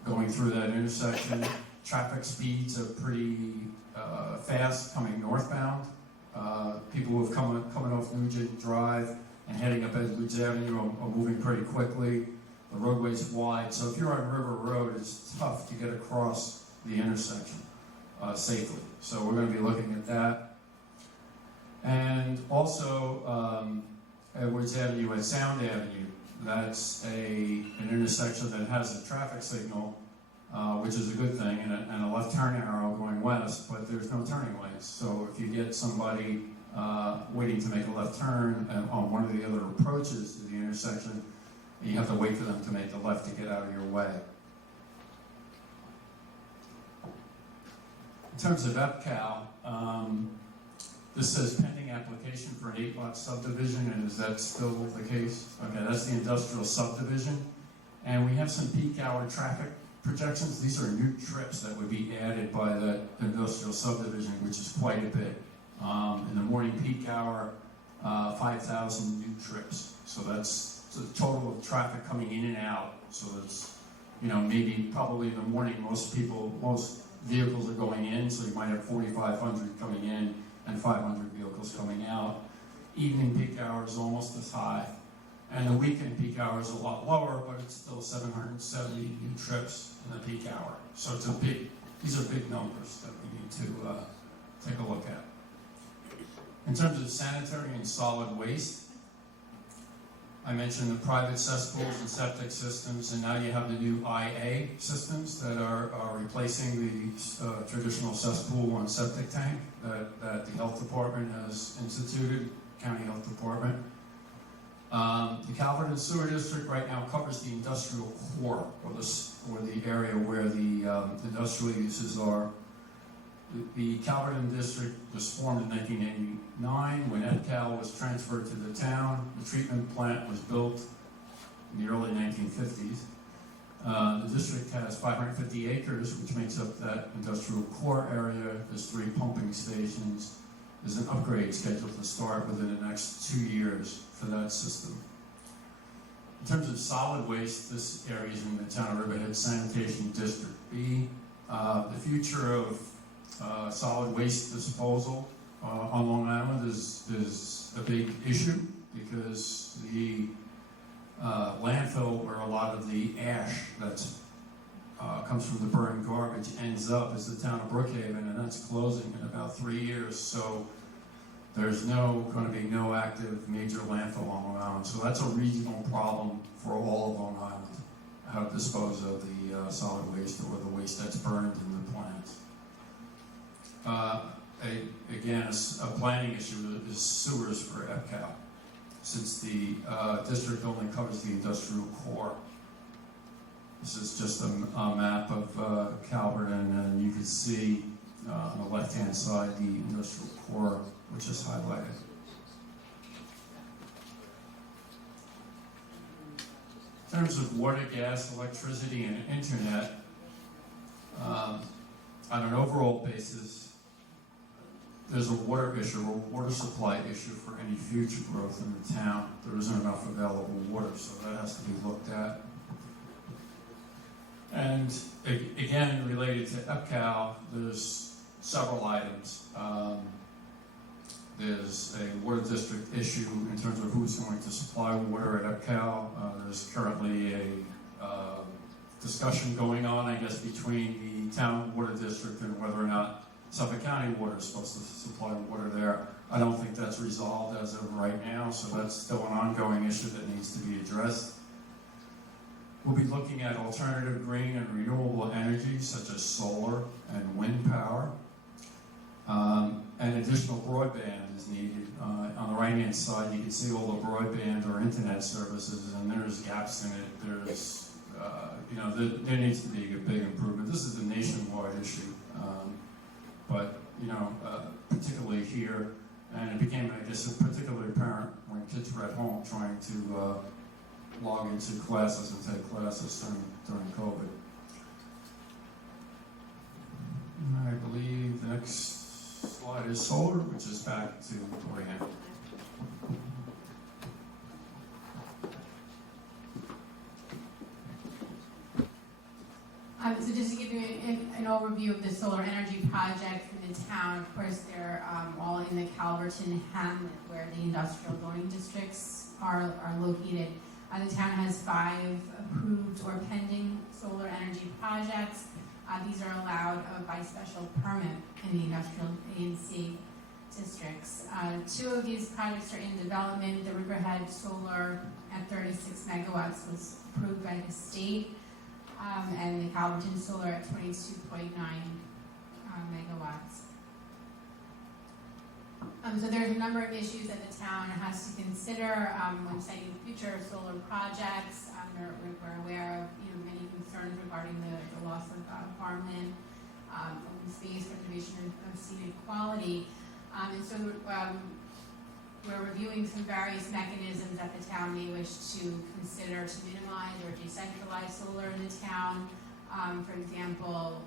going through that intersection. Traffic speeds are pretty fast coming northbound. People who have coming off Nugent Drive and heading up Edwards Avenue are moving pretty quickly. The roadway's wide, so if you're on River Road, it's tough to get across the intersection safely. So we're going to be looking at that. And also Edwards Avenue at Sound Avenue. That's an intersection that has a traffic signal, which is a good thing, and a left turn arrow going west, but there's no turning lanes. So if you get somebody waiting to make a left turn on one of the other approaches to the intersection, you have to wait for them to make the left to get out of your way. In terms of EPCAL, this says pending application for an 8-lot subdivision, and is that still the case? Okay, that's the industrial subdivision. And we have some peak hour traffic projections. These are new trips that would be added by that industrial subdivision, which is quite a bit. In the morning peak hour, 5,000 new trips. So that's the total of traffic coming in and out. So that's, maybe probably in the morning, most vehicles are going in, so you might have 4,500 coming in and 500 vehicles coming out. Evening peak hour is almost as high. And the weekend peak hour is a lot lower, but it's still 770 new trips in the peak hour. So these are big numbers that we need to take a look at. In terms of sanitary and solid waste, I mentioned the private cesspools and septic systems, and now you have the new IA systems that are replacing the traditional cesspool and septic tank that the health department has instituted, county health department. The Calverton Sewer District right now covers the industrial core, or the area where the industrial uses are. The Calverton District was formed in 1989 when EPCAL was transferred to the town. The treatment plant was built in the early 1950s. The district has 550 acres, which makes up that industrial core area. There's 3 pumping stations. There's an upgrade scheduled to start within the next 2 years for that system. In terms of solid waste, this area is in the town of Riverhead Sanitation District B. The future of solid waste disposal on Long Island is a big issue because the landfill where a lot of the ash that comes from the burned garbage ends up is the town of Brookhaven, and that's closing in about 3 years. So there's going to be no active major landfill on Long Island. So that's a regional problem for all of Long Island, how to dispose of the solid waste or the waste that's burned in the plants. Again, a planning issue is sewers for EPCAL, since the district only covers the industrial core. This is just a map of Calverton, and you can see on the left-hand side the industrial core, which is highlighted. In terms of water, gas, electricity, and internet, on an overall basis, there's a water issue, or water supply issue for any future growth in the town. There isn't enough available water, so that has to be looked at. And again, related to EPCAL, there's several items. There's a water district issue in terms of who's going to supply water at EPCAL. There's currently a discussion going on, I guess, between the town water district and whether or not Suffolk County Water is supposed to supply water there. I don't think that's resolved as of right now, so that's still an ongoing issue that needs to be addressed. We'll be looking at alternative green and renewable energy such as solar and wind power. And additional broadband is needed. On the right-hand side, you can see all the broadband or internet services, and there's gaps in it. There's, there needs to be a big improvement. This is a nationwide issue, but particularly here, and it became, I guess, particularly apparent when kids were at home trying to log into classes and take classes during COVID. And I believe the next slide is solar, which is back to Lorianne. So just to give you an overview of the solar energy project in the town, of course, they're all in the Calverton hamlet where the industrial zoning districts are located. The town has 5 approved or pending solar energy projects. These are allowed by special permit in the industrial A and C districts. 2 of these projects are in development. The Riverhead Solar at 36 megawatts was approved by the state, and the Calverton Solar at 22.9 megawatts. So there's a number of issues that the town has to consider when setting future solar projects. We're aware of many concerns regarding the loss of farmland, open space, preservation of scenic quality. And so we're reviewing some various mechanisms that the town may wish to consider to minimize or decentralize solar in the town. For example,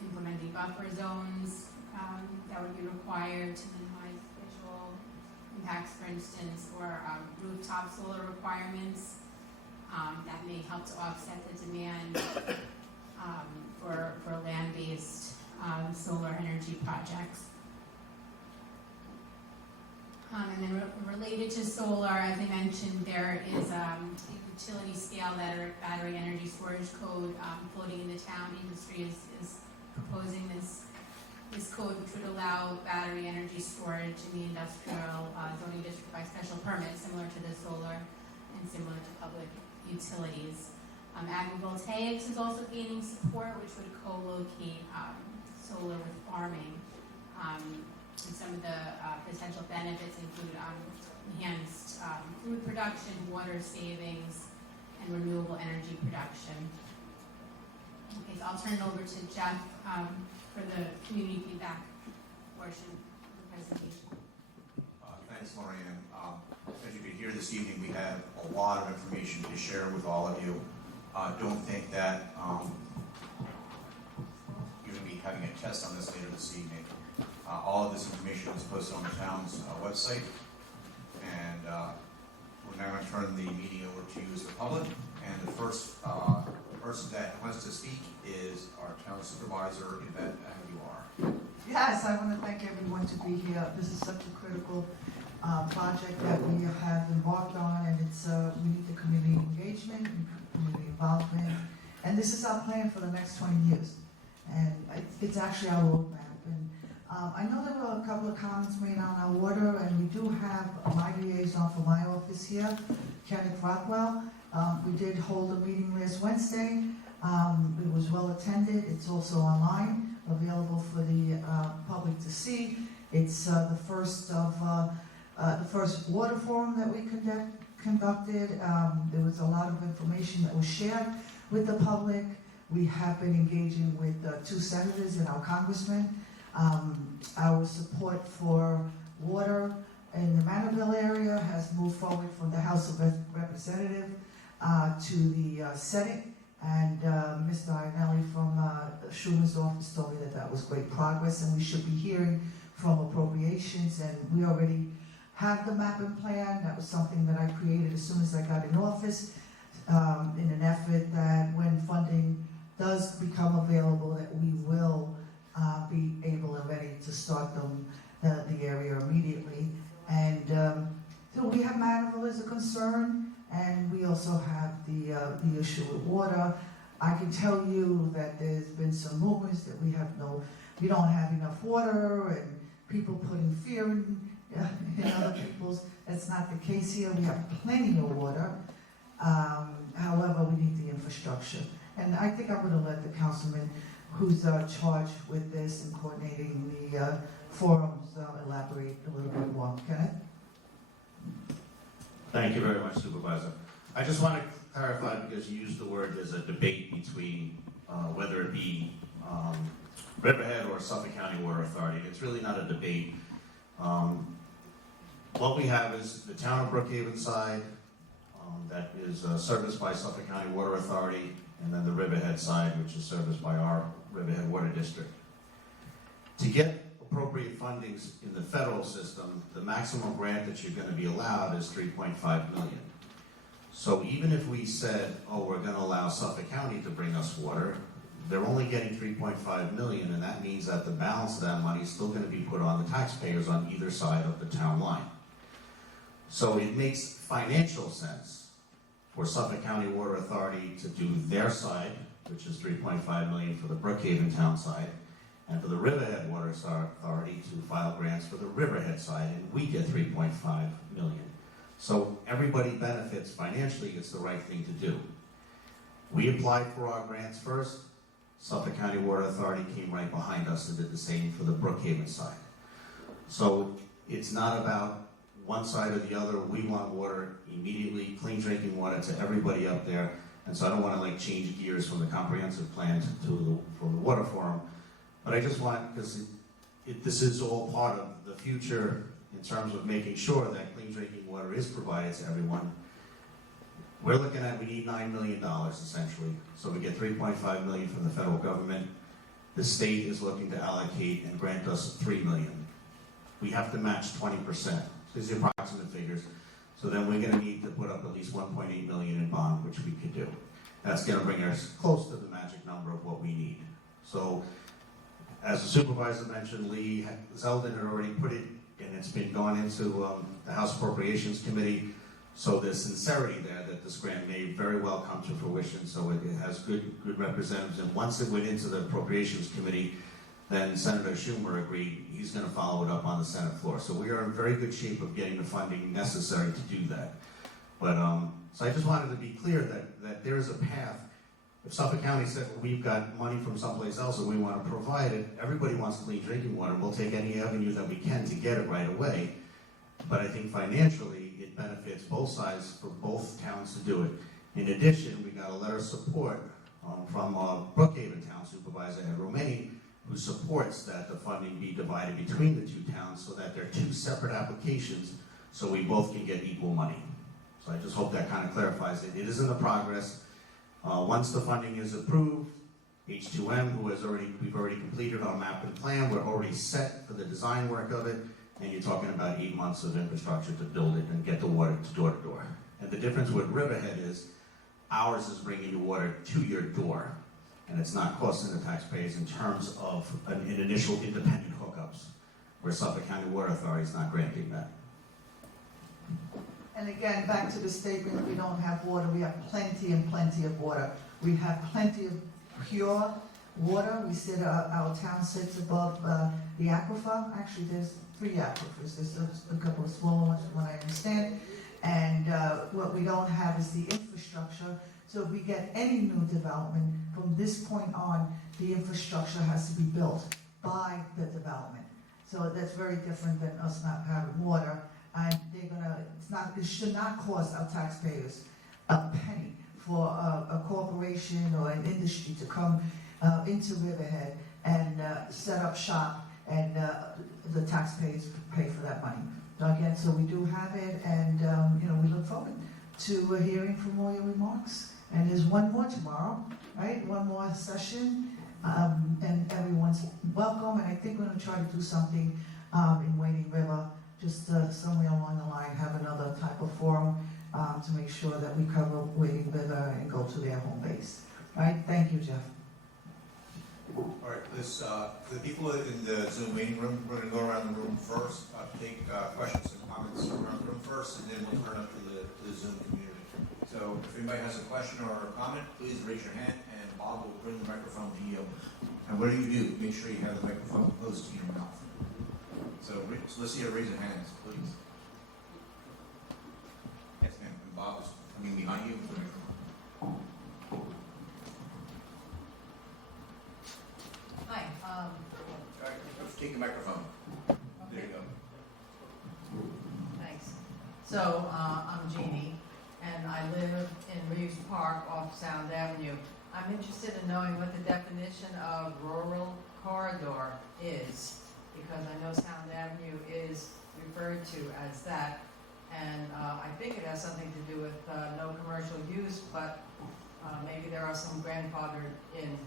implementing buffer zones that would be required to minimize visual impacts, for instance, or rooftop solar requirements that may help to offset the demand for land-based solar energy projects. And then related to solar, as I mentioned, there is a utility scale battery energy storage code floating in the town. The industry is proposing this code, which would allow battery energy storage in the industrial zoning district by special permit, similar to the solar and similar to public utilities. Agrivoltaics is also gaining support, which would co-locate solar with farming. And some of the potential benefits include enhanced food production, water savings, and renewable energy production. Okay, so I'll turn it over to Jeff for the community feedback portion of the presentation. Thanks, Lorianne. As you can hear this evening, we have a lot of information to share with all of you. Don't think that you're going to be having a test on this later this evening. All of this information is posted on the town's website, and we're now going to turn the meeting over to you as the public. And the first person that wants to speak is our town supervisor, Yvette Aguilar. Yes, I want to thank everyone to be here. This is such a critical project that we have embarked on, and it's we need the community engagement, community involvement, and this is our plan for the next 20 years. And it's actually our roadmap. And I know there were a couple of comments made on our water, and we do have my liaison for my office here, Kenneth Rockwell. We did hold a meeting last Wednesday. It was well attended. It's also online, available for the public to see. It's the first water forum that we conducted. There was a lot of information that was shared with the public. We have been engaging with 2 senators and our congressman. Our support for water in the Manorville area has moved forward from the House of Representatives to the Senate. And Mr. Ionelli from Schumer's office told me that that was great progress, and we should be hearing from appropriations. And we already have the mapping plan. That was something that I created as soon as I got in office, in an effort that when funding does become available, that we will be able and ready to start the area immediately. And so we have Manorville as a concern, and we also have the issue with water. I can tell you that there's been some rumors that we don't have enough water, and people putting fear in other people's. That's not the case here. We have plenty of water. However, we need the infrastructure. And I think I'm gonna let the councilman who's charged with this and coordinating the forums elaborate a little bit more. Kenneth? Thank you very much, Supervisor. I just want to clarify, because you used the word, there's a debate between whether it be Riverhead or Suffolk County Water Authority. It's really not a debate. What we have is the town of Brookhaven side that is serviced by Suffolk County Water Authority, and then the Riverhead side, which is serviced by our Riverhead Water District. To get appropriate fundings in the federal system, the maximum grant that you're going to be allowed is $3.5 million. So even if we said, oh, we're going to allow Suffolk County to bring us water, they're only getting $3.5 million, and that means that the balance of that money is still going to be put on the taxpayers on either side of the town line. So it makes financial sense for Suffolk County Water Authority to do their side, which is $3.5 million for the Brookhaven town side, and for the Riverhead Water Authority to file grants for the Riverhead side, and we get $3.5 million. So everybody benefits financially. It's the right thing to do. We applied for our grants first. Suffolk County Water Authority came right behind us and did the same for the Brookhaven side. So it's not about one side or the other. We want water immediately, clean drinking water to everybody up there. And so I don't want to change gears from the comprehensive plan for the water forum. But I just want, because this is all part of the future in terms of making sure that clean drinking water is provided to everyone. We're looking at, we need $9 million essentially. So we get $3.5 million from the federal government. The state is looking to allocate and grant us $3 million. We have to match 20%. These are approximate figures. So then we're going to need to put up at least $1.8 million in bond, which we could do. That's going to bring us close to the magic number of what we need. So, as the supervisor mentioned, Lee Zeldin had already put it, and it's been gone into the House Appropriations Committee. So there's sincerity there that this grant may very well come to fruition. So it has good representatives. And once it went into the Appropriations Committee, then Senator Schumer agreed he's going to follow it up on the Senate floor. So we are in very good shape of getting the funding necessary to do that. But so I just wanted to be clear that there is a path. If Suffolk County said, well, we've got money from someplace else and we want to provide it, everybody wants clean drinking water. We'll take any avenue that we can to get it right away. But I think financially, it benefits both sides for both towns to do it. In addition, we got a letter of support from Brookhaven Town Supervisor Ed Romaine, who supports that the funding be divided between the two towns so that they're two separate applications so we both can get equal money. So I just hope that kind of clarifies it. It is in the progress. Once the funding is approved, H2M, we've already completed our map and plan, we're already set for the design work of it, and you're talking about 8 months of infrastructure to build it and get the water to door to door. And the difference with Riverhead is ours is bringing the water to your door, and it's not costing the taxpayers in terms of an initial independent hookups, where Suffolk County Water Authority is not granting that. And again, back to the statement, we don't have water, we have plenty and plenty of water. We have plenty of pure water. We sit, our town sits above the aquifer. Actually, there's 3 aquifers. There's a couple of smaller ones from what I understand. And what we don't have is the infrastructure. So if we get any new development, from this point on, the infrastructure has to be built by the development. So that's very different than us not having water. And it should not cost our taxpayers a penny for a corporation or an industry to come into Riverhead and set up shop, and the taxpayers pay for that money. Again, so we do have it, and we look forward to hearing from all your remarks. And there's one more tomorrow, right? One more session, and everyone's welcome. And I think we're going to try to do something in Wading River, just somewhere along the line, have another type of forum to make sure that we cover Wading River and go to their home base. All right? Thank you, Jeff. All right, the people in the Zoom meeting room, we're going to go around the room first, take questions and comments around the room first, and then we'll turn up to the Zoom community. So if anybody has a question or a comment, please raise your hand and Bob will bring the microphone to you. And what do? Make sure you have the microphone close to your mouth. So let's see you raise your hands, please. Yes, ma'am. And Bob is coming behind you with the microphone. Hi, All right, take the microphone. There you go. thanks. So, I'm Jeannie, and I live in Reeves Park off Sound Avenue. I'm interested in knowing what the definition of rural corridor is, because I know Sound Avenue is referred to as that, and I think it has something to do with no commercial use, but maybe there are some grandfathered in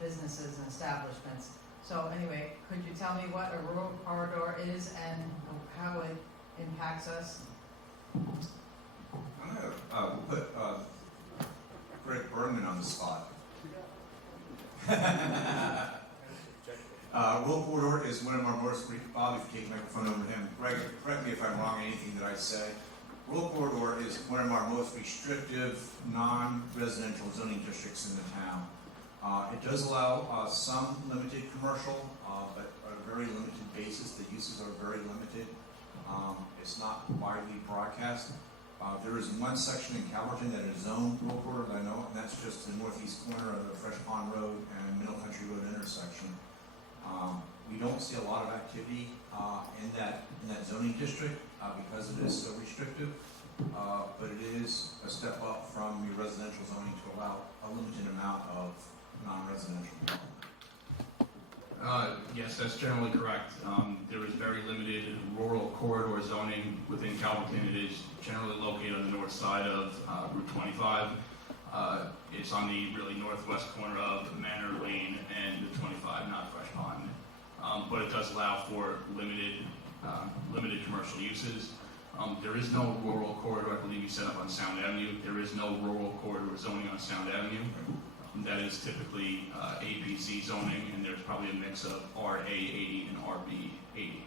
businesses and establishments. So anyway, could you tell me what a rural corridor is and how it impacts us? I'm gonna put Greg Bergman on the spot. Rural corridor is one of our most, Bob, if you take the microphone over to him. Greg, correct me if I'm wrong, anything that I say. Rural corridor is one of our most restrictive, non-residential zoning districts in the town. It does allow some limited commercial, but on a very limited basis. The uses are very limited. It's not widely broadcast. There is one section in Calverton that is zoned rural corridor that I know, and that's just the northeast corner of the Fresh Pond Road and Middle Country Road intersection. We don't see a lot of activity in that zoning district because it is so restrictive, but it is a step up from your residential zoning to allow a limited amount of non-residential development. Yes, that's generally correct. There is very limited rural corridor zoning within Calverton. It is generally located on the north side of Route 25. It's on the really northwest corner of Manor Lane and the 25, not Fresh Pond. But it does allow for limited commercial uses. There is no rural corridor, I believe you set up on Sound Avenue. There is no rural corridor zoning on Sound Avenue. That is typically APC zoning, and there's probably a mix of RA 80 and RB 80.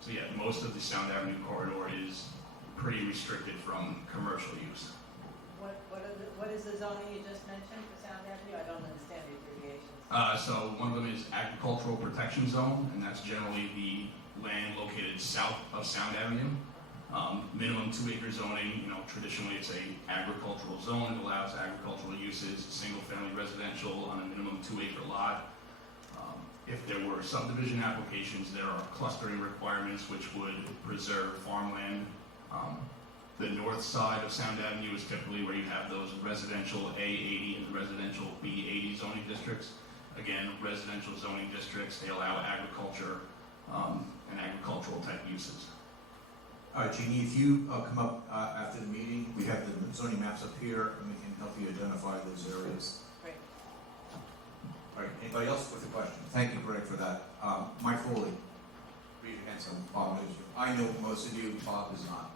So yeah, most of the Sound Avenue corridor is pretty restricted from commercial use. What is the zoning you just mentioned for Sound Avenue? I don't understand the abbreviations. So one of them is agricultural protection zone, and that's generally the land located south of Sound Avenue. Minimum 2-acre zoning, traditionally it's a agricultural zone. It allows agricultural uses, single-family residential on a minimum 2-acre lot. If there were subdivision applications, there are clustering requirements which would preserve farmland. The north side of Sound Avenue is typically where you have those residential A80 and residential B80 zoning districts. Again, residential zoning districts, they allow agriculture and agricultural type uses. Jeannie, if you come up after the meeting, we have the zoning maps up here, and we can help you identify those areas. Great. All right, anybody else with a question? Thank you, Greg, for that. Mike Foley, raise your hand so Bob knows you. I know most of you, Bob is not.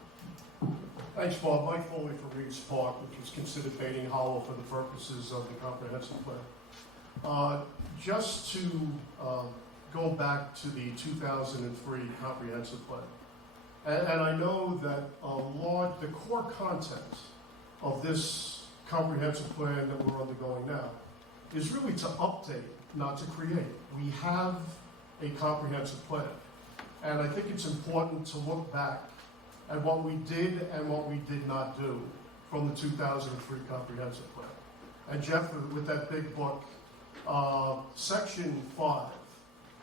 Thanks, Bob. Mike Foley for Reeves Park, which is considered Baiting Hollow for the purposes of the comprehensive plan. Just to go back to the 2003 comprehensive plan, and I know that the core content of this comprehensive plan that we're undergoing now is really to update, not to create. We have a comprehensive plan, and I think it's important to look back at what we did and what we did not do from the 2003 comprehensive plan. And Jeff, with that big book, section 5,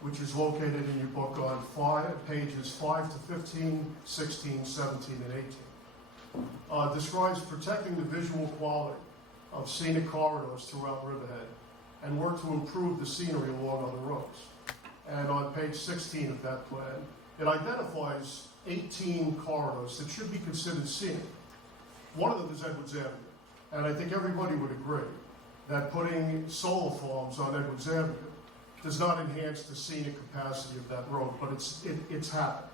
which is located in your book on pages 5 to 15, 16, 17, and 18, describes protecting the visual quality of scenic corridors throughout Riverhead and work to improve the scenery along other roads. And on page 16 of that plan, it identifies 18 corridors that should be considered scenic. One of them is Edwards Avenue. And I think everybody would agree that putting solar farms on Edwards Avenue does not enhance the scenic capacity of that road, but it's happened.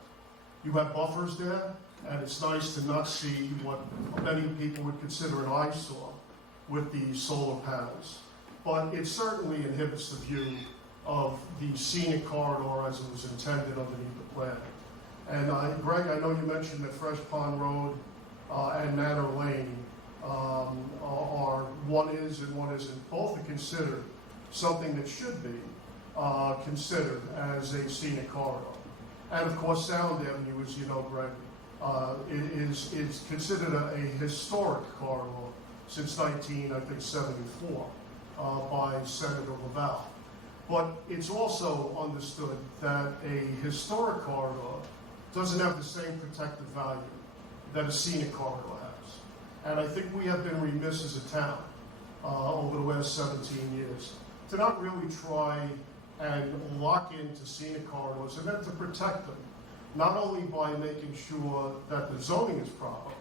You have buffers there, and it's nice to not see what many people would consider an eyesore with the solar panels. But it certainly inhibits the view of the scenic corridor as it was intended underneath the plan. And Greg, I know you mentioned that Fresh Pond Road and Manor Lane are one is and one isn't. Both are considered something that should be considered as a scenic corridor. And of course, Sound Avenue, as you know, Greg, is considered a historic corridor since 1974 by Senator Laval. But it's also understood that a historic corridor doesn't have the same protective value that a scenic corridor has. And I think we have been remiss as a town over the last 17 years to not really try and lock into scenic corridors and then to protect them, not only by making sure that the zoning is proper,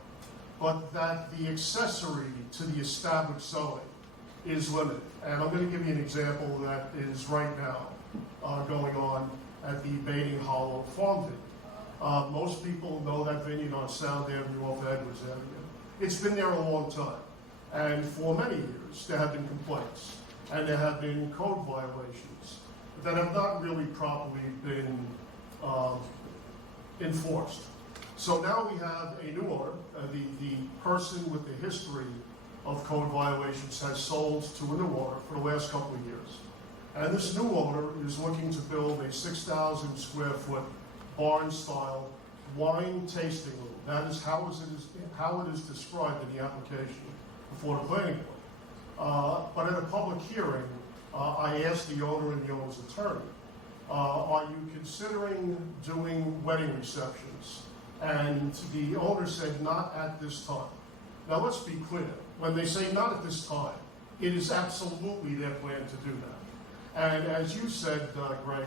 but that the accessory to the established zoning is limited. And I'm going to give you an example that is right now going on at the Baiting Hollow Farm Vineyard. Most people know that vineyard on Sound Avenue off Edwards Avenue. It's been there a long time. And for many years, there have been complaints and there have been code violations that have not really properly been enforced. So now we have a new owner. The person with the history of code violations has sold to a new owner for the last couple of years. And this new owner is looking to build a 6,000 square foot barn-style wine tasting room. That is how it is described in the application before the planning board. But at a public hearing, I asked the owner and the owner's attorney, are you considering doing wedding receptions? And the owner said, not at this time. Now let's be clear, when they say not at this time, it is absolutely their plan to do that. And as you said, Greg,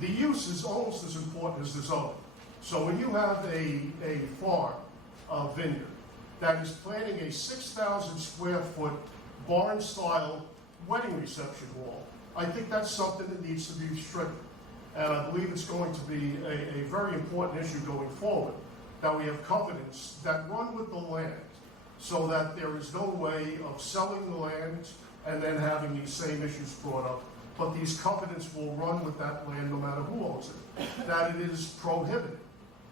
the use is almost as important as the zoning. So when you have a farm, a vineyard, that is planning a 6,000 square foot barn-style wedding reception hall, I think that's something that needs to be restricted. And I believe it's going to be a very important issue going forward, that we have covenants that run with the land so that there is no way of selling the land and then having these same issues brought up. But these covenants will run with that land no matter who owns it. That it is prohibited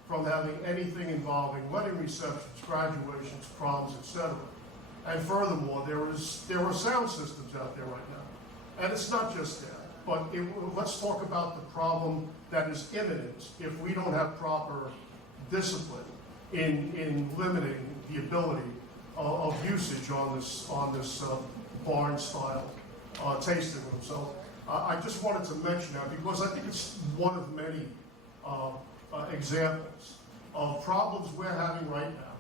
from having anything involving wedding receptions, graduations, proms, etc. And furthermore, there are sound systems out there right now. And it's not just that. But let's talk about the problem that is imminent if we don't have proper discipline in limiting the ability of usage on this barn-style tasting room. So I just wanted to mention that because I think it's one of many examples of problems we're having right now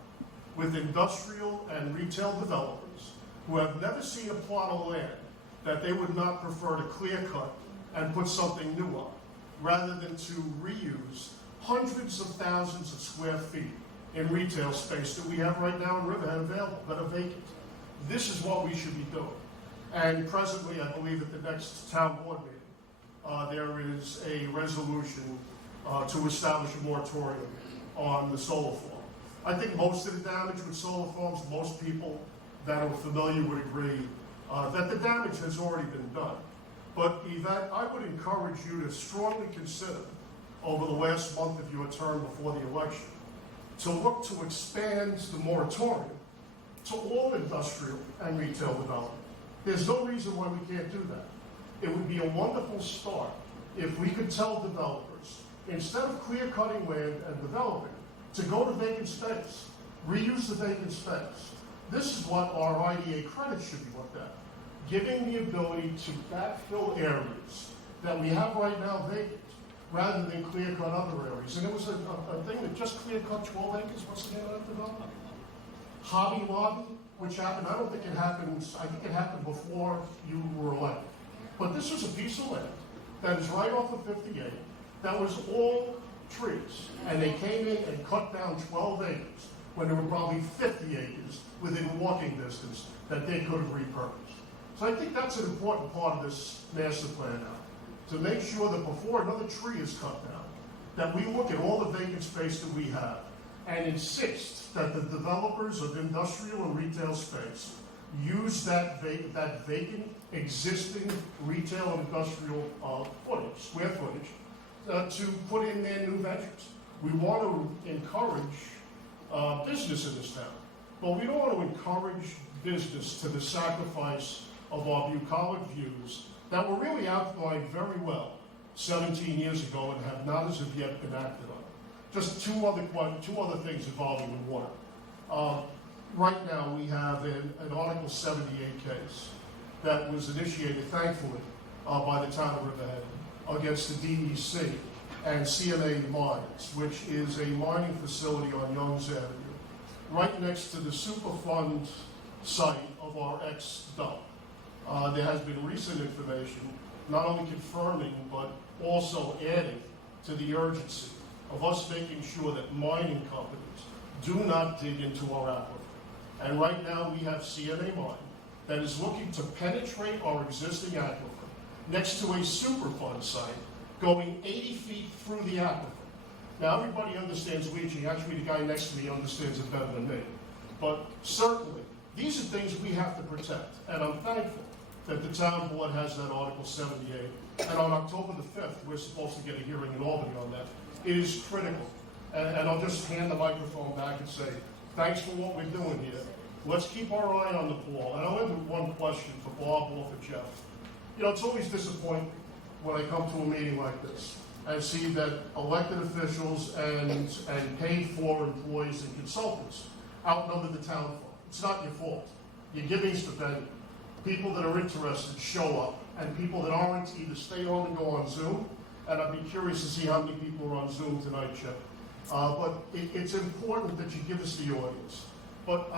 with industrial and retail developers who have never seen a plot of land that they would not prefer to clear cut and put something new on, rather than to reuse hundreds of thousands of square feet in retail space that we have right now in Riverhead available, that are vacant. This is what we should be doing. And presently, I believe at the next town board meeting, there is a resolution to establish a moratorium on the solar farm. I think most of the damage with solar farms, most people that are familiar would agree that the damage has already been done. But Yvette, I would encourage you to strongly consider over the last month of your term before the election to look to expand the moratorium to all industrial and retail development. There's no reason why we can't do that. It would be a wonderful start if we could tell developers, instead of clear cutting land and developing, to go to vacant space, reuse the vacant space. This is what our IDA credits should be looked at. Giving the ability to backfill areas that we have right now vacant, rather than clear cut other areas. And it was a thing that just clear cut 12 acres. What's the name of that development? Hobby Lobby, which happened, I don't think it happened, I think it happened before you were elected. But this was a piece of land that is right off of 58, that was all trees. And they came in and cut down 12 acres when there were probably 50 acres within walking distance that they could have repurposed. So I think that's an important part of this master plan now, to make sure that before another tree is cut down, that we look at all the vacant space that we have and insist that the developers of industrial and retail space use that vacant existing retail and industrial square footage to put in their new ventures. We want to encourage business in this town. but we don't want to encourage business to the sacrifice of our bucolic views that were really outlined very well 17 years ago and have not as of yet been acted on. Just two other things involving the water. Right now, we have an Article 78 case that was initiated, thankfully, by the town of Riverhead against the DEC and CNA Mines, which is a mining facility on Youngs Avenue, right next to the Superfund site of our ex-dump. There has been recent information not only confirming but also adding to the urgency of us making sure that mining companies do not dig into our aquifer. And right now we have CNA Mine that is looking to penetrate our existing aquifer next to a Superfund site going 80 feet through the aquifer. Now everybody understands leaching, actually the guy next to me understands it better than me. But certainly, these are things we have to protect, and I'm thankful that the town board has that Article 78, and on October the 5th, we're supposed to get a hearing in Albany on that. It is critical, and I'll just hand the microphone back and say, thanks for what we're doing here. Let's keep our eye on the ball, and I'll end with one question for Bob or for Jeff. You know, it's always disappointing when I come to a meeting like this and see that elected officials and paid-for employees and consultants outnumber the town fund. It's not your fault. You're giving stipendium. People that are interested show up, and people that aren't either stay home and go on Zoom, and I'd be curious to see how many people are on Zoom tonight, Chip. But it's important that you give us the audience. But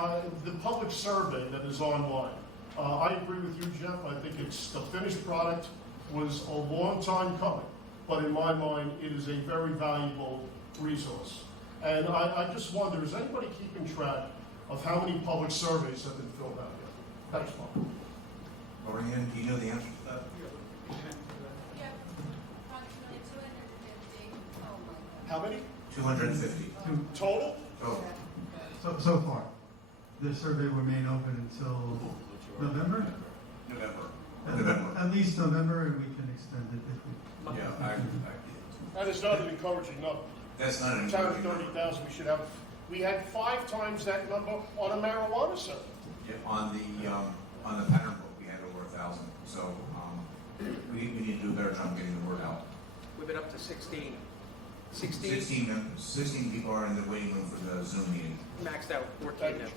the public survey that is online, I agree with you, Jeff. I think it's the finished product was a long time coming, but in my mind, it is a very valuable resource. And I just wonder, is anybody keeping track of how many public surveys have been filled out yet? Thanks, Bob. Lorianne, do you know the answer to that? Yep, approximately 250. Oh my God. How many 250. total? Oh, So far, the survey will remain open until November? November. At least November, and we can extend it if we. Yeah, That is not an encouraging number. that's not an Town of encouraging number. 30,000, we had 5 times that number on a marijuana survey. Yeah, on the pattern book, we had over 1,000. So we need to do a better job getting the word out. We've been up to 16. 16 people are in the waiting room for the Zoom meeting. Maxed out 14 now.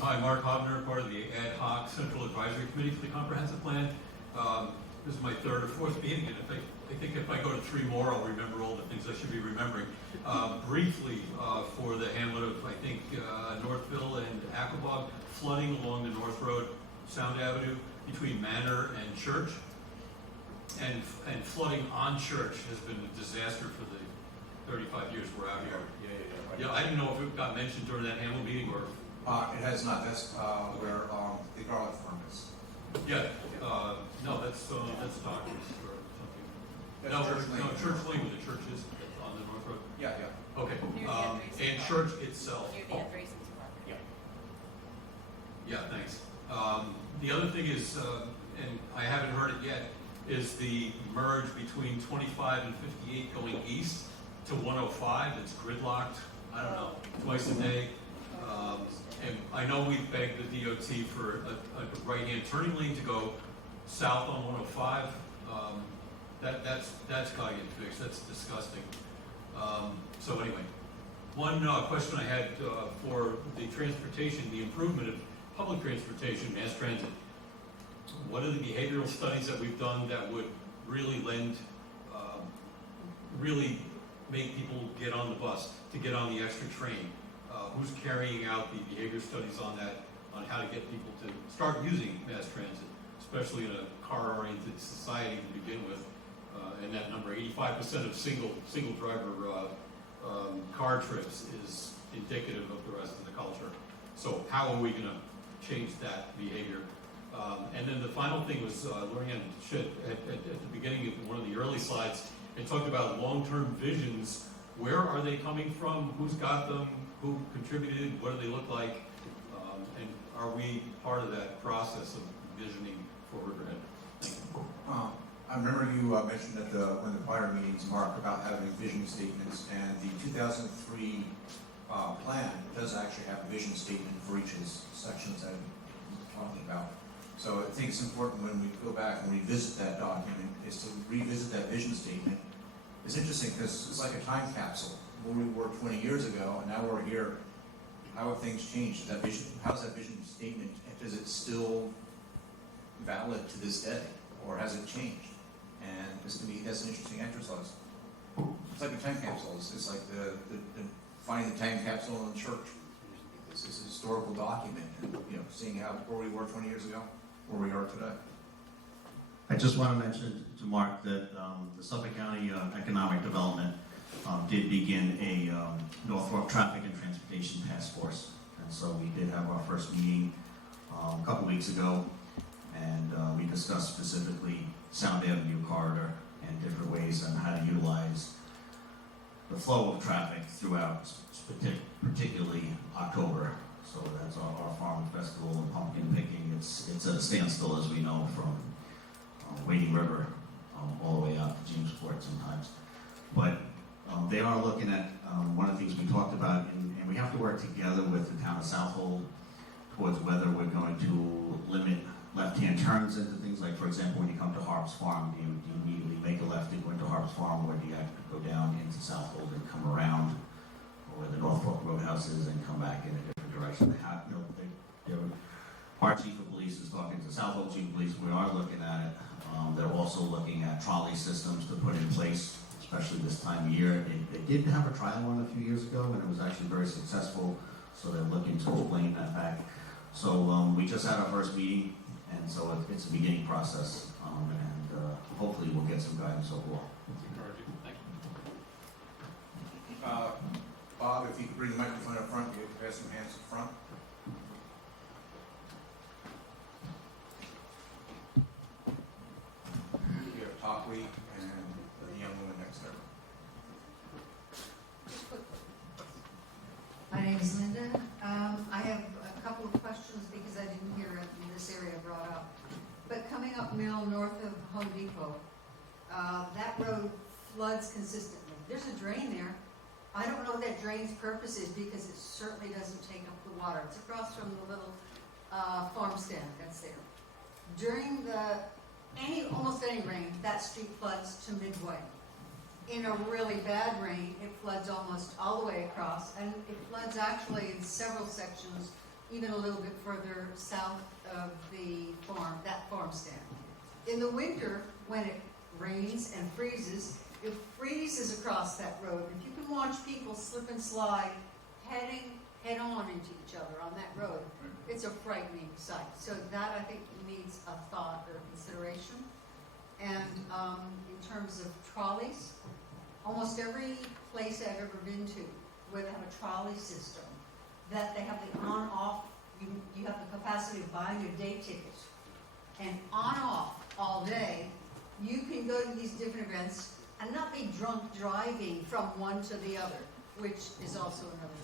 Hi, Mark Hobner, part of the Ad Hoc Central Advisory Committee for the Comprehensive Plan. This is my 3rd or 4th meeting, and I think if I go to 3 more, I'll remember all the things I should be remembering. Briefly, for the hamlet of, I think, Northville and Aquabog, flooding along the North Road, Sound Avenue, between Manor and Church, and flooding on Church has been a disaster for the 35 years we're out here. Yeah, I didn't know if it got mentioned during that Hamlet meeting or. It has not. That's where the garlic firm is. Yeah, no, that's doctors or something. That's No, Church Lane. Church Lane, where the church is on the North Road. Yeah. Okay, Near the Andreessen and property. church itself. Near the Andreessen's property. Yeah, thanks. The other thing is, and I haven't heard it yet, is the merge between 25 and 58 going east to 105. It's gridlocked, I don't know, twice a day. And I know we've begged the DOT for a right-hand turning lane to go south on 105. That's got to get fixed. That's disgusting. So anyway, one question I had for the transportation, the improvement of public transportation, mass transit. What are the behavioral studies that we've done that would really really make people get on the bus, to get on the extra train? Who's carrying out the behavior studies on that, on how to get people to start using mass transit, especially in a car-oriented society to begin with? And that number, 85% of single driver car trips is indicative of the rest of the culture. So how are we going to change that behavior? And then the final thing was, Lorianne Shedd at the beginning of one of the early slides, it talked about long-term visions. Where are they coming from? Who's got them? Who contributed? What do they look like? And are we part of that process of visioning for Riverhead? Thank you. I remember you mentioned at one of the prior meetings, Mark, about having vision statements, and the 2003 plan does actually have a vision statement for each of the sections that I'm talking about. So I think it's important when we go back and revisit that document, is to revisit that vision statement. It's interesting because it's like a time capsule. Where we were 20 years ago, and now we're here. How have things changed? That vision, how's that vision statement? Is it still valid to this day, or has it changed? And that's an interesting exercise. It's like a time capsule. It's like the finding the time capsule in the church. It's a historical document, and seeing where we were 20 years ago, where we are today. I just want to mention to Mark that the Suffolk County Economic Development did begin a Norfolk Traffic and Transportation Task Force. And so we did have our first meeting a couple weeks ago, and we discussed specifically Sound Avenue corridor and different ways on how to utilize the flow of traffic throughout, particularly October. So that's our farm festival and pumpkin picking. It's a standstill, as we know, from Wading River all the way out to Jamesport sometimes. But they are looking at one of the things we talked about, and we have to work together with the town of Southold towards whether we're going to limit left-hand turns into things like, for example, when you come to Harps Farm, do you immediately make a left to go into Harps Farm, or do you have to go down into Southold and come around where the Norfolk Roadhouse is and come back in a different direction? Our chief of police is talking to Southold chief of police. We are looking at it. They're also looking at trolley systems to put in place, especially this time of year. They did have a trial one a few years ago, and it was actually very successful, so they're looking to explain that back. So we just had our first meeting, and so it's a beginning process, and hopefully we'll get some guidance overall. Bob, if you could bring the microphone up front, you have some hands up front. You have Tockley and the young woman next to her. My name is Linda. I have a couple of questions because I didn't hear it in this area brought up. But coming up Mill north of Home Depot, that road floods consistently. There's a drain there. I don't know what that drain's purpose is because it certainly doesn't take up the water. It's across from the little farm stand that's there. During almost any rain, that street floods to midway. In a really bad rain, it floods almost all the way across, and it floods actually in several sections, even a little bit further south of that farm stand. In the winter, when it rains and freezes, it freezes across that road. If you can watch people slip and slide heading head-on into each other on that road, it's a frightening sight. So that, I think, needs a thought or consideration. And in terms of trolleys, almost every place I've ever been to where they have a trolley system, that they have the on-off, you have the capacity of buying a day ticket, and on-off all day, you can go to these different events and not be drunk driving from one to the other, which is also another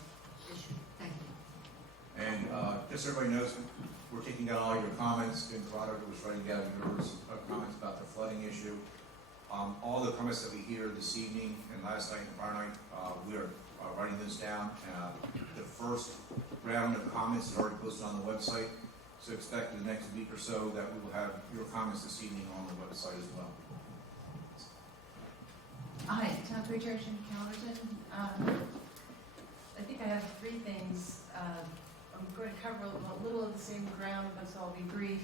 issue. Thank you. And just so everybody knows, we're taking down all your comments. Jim Corrado was writing down yours, comments about the flooding issue. All the comments that we hear this evening and last night and Friday night, we are writing this down. The first round of comments is already posted on the website, so expect in the next week or so that we will have your comments this evening on the website as well. Hi, Tom Preacher, Calverton. I think I have three things. I'm going to cover a little of the same ground, but so I'll be brief.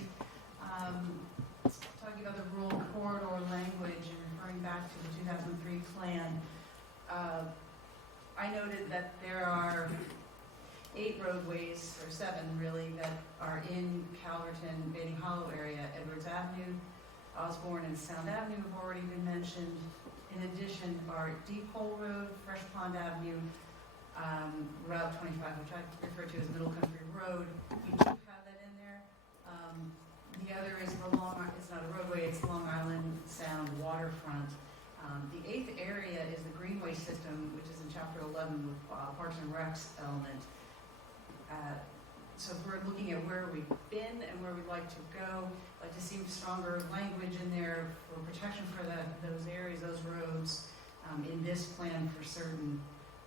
Talking about the rural corridor language and referring back to the 2003 plan, I noted that there are 8 roadways, or 7 really, that are in Calverton, Bating Hollow area. Edwards Avenue, Osborne, and Sound Avenue have already been mentioned. In addition, are Deep Hole Road, Fresh Pond Avenue, Route 25, which I refer to as Middle Country Road. We do have that in there. The other is it's not a roadway, it's Long Island Sound waterfront. The 8th area is the Greenway system, which is in Chapter 11 with Parks and Recs element. So if we're looking at where we've been and where we'd like to go, I'd like to see stronger language in there for protection for those areas, those roads, in this plan for certain.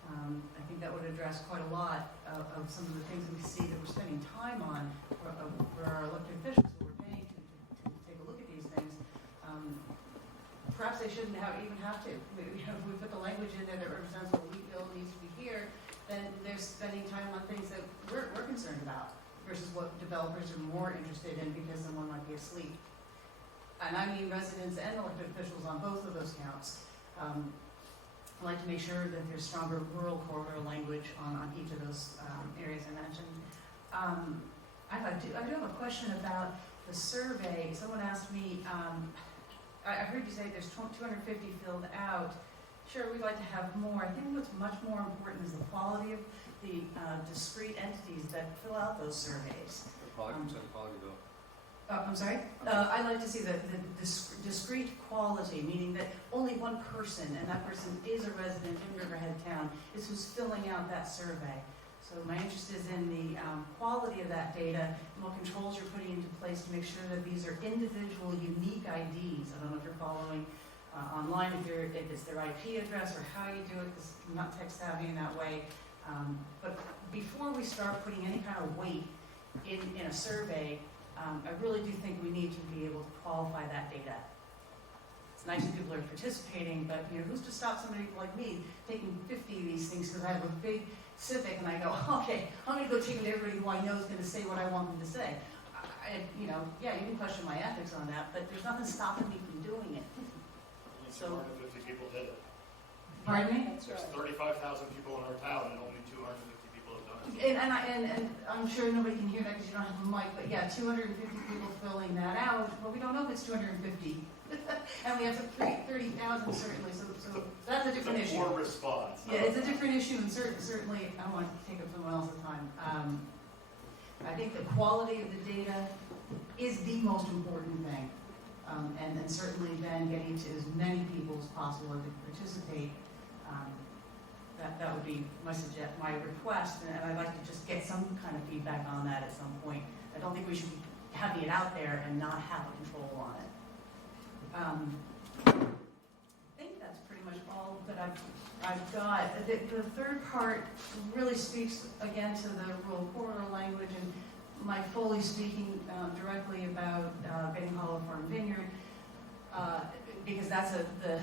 I think that would address quite a lot of some of the things that we see that we're spending time on for our elected officials who we're paying to take a look at these things. Perhaps they shouldn't even have to. If we put the language in there that represents what we feel needs to be here, then they're spending time on things that we're concerned about versus what developers are more interested in because someone might be asleep. And I mean residents and elected officials on both of those counts. I'd like to make sure that there's stronger rural corridor language on each of those areas I mentioned. I do have a question about the survey. Someone asked me, I heard you say there's 250 filled out. Sure, we'd like to have more. I think what's much more important is the quality of the discrete entities that fill out those surveys. I'm sorry? I'd like to see the discrete quality, meaning that only one person, and that person is a resident in Riverhead Town, is who's filling out that survey. So my interest is in the quality of that data and what controls you're putting into place to make sure that these are individual, unique IDs. I don't know if you're following online, if it's their IP address or how you do it, because I'm not tech savvy in that way. But before we start putting any kind of weight in a survey, I really do think we need to be able to qualify that data. It's nice that people are participating, but who's to stop somebody like me taking 50 of these things because I have a big Civic and I go, okay, I'm going to go take it to everybody who I know is going to say what I want them to say. Yeah, you can question my ethics on that, but there's nothing stopping me from doing it. So, 250 people did it. pardon me? There's 35,000 people in our town and only 250 people have done it. And I'm sure nobody can hear that because you don't have a mic, but yeah, 250 people filling that out. Well, we don't know if it's 250. And we have 30,000 certainly, so that's a different issue. It's a poor response. Yeah, it's a different issue, and certainly, I don't want to take up someone else's time. I think the quality of the data is the most important thing. And then certainly then getting to as many people as possible to participate. That would be my request, and I'd like to just get some kind of feedback on that at some point. I don't think we should be having it out there and not have a control on it. I think that's pretty much all that I've got. The third part really speaks again to the rural corridor language, and Mike Foley speaking directly about Benning Hollow Farm Vineyard, because that's the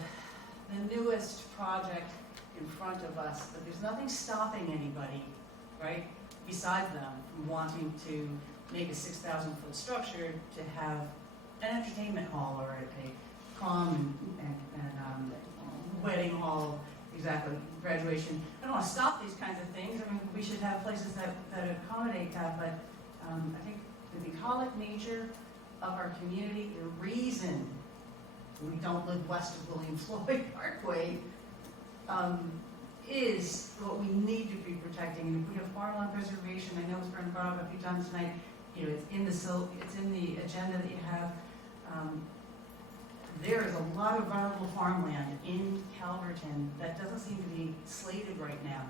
newest project in front of us, but there's nothing stopping anybody, right, besides them from wanting to make a 6,000-foot structure to have an entertainment hall or a prom and wedding hall, exactly, graduation. I don't want to stop these kinds of things. I mean, we should have places that accommodate that, but I think the bucolic nature of our community, the reason we don't live west of William Floyd Parkway, is what we need to be protecting. And if we have farmland preservation, I know it's been brought up a few times tonight, it's in the agenda that you have. There is a lot of valuable farmland in Calverton that doesn't seem to be slated right now.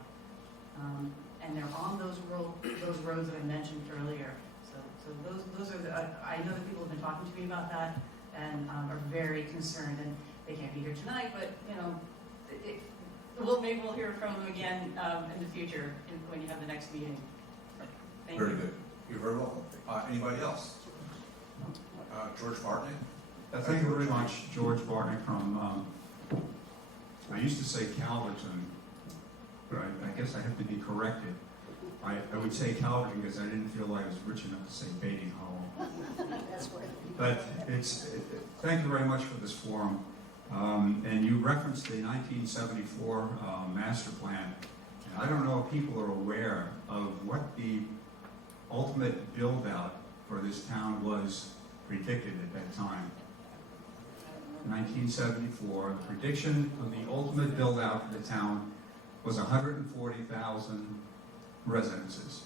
And they're on those roads that I mentioned earlier. So those are I know that people have been talking to me about that and are very concerned, and they can't be here tonight, but maybe we'll hear from them again in the future when you have the next meeting. Thank Very you. good. You're very welcome. Anybody else? George Bartnick? Thank you very much, George Bartnick from, I used to say Calverton, but I guess I have to be corrected. I would say Calverton because I didn't feel like I was rich enough to say Baiting Hollow. That's right. But thank you very much for this forum. And you referenced the 1974 master plan. And I don't know if people are aware of what the ultimate build-out for this town was predicted at that time. 1974, the prediction of the ultimate build-out for the town was 140,000 residences.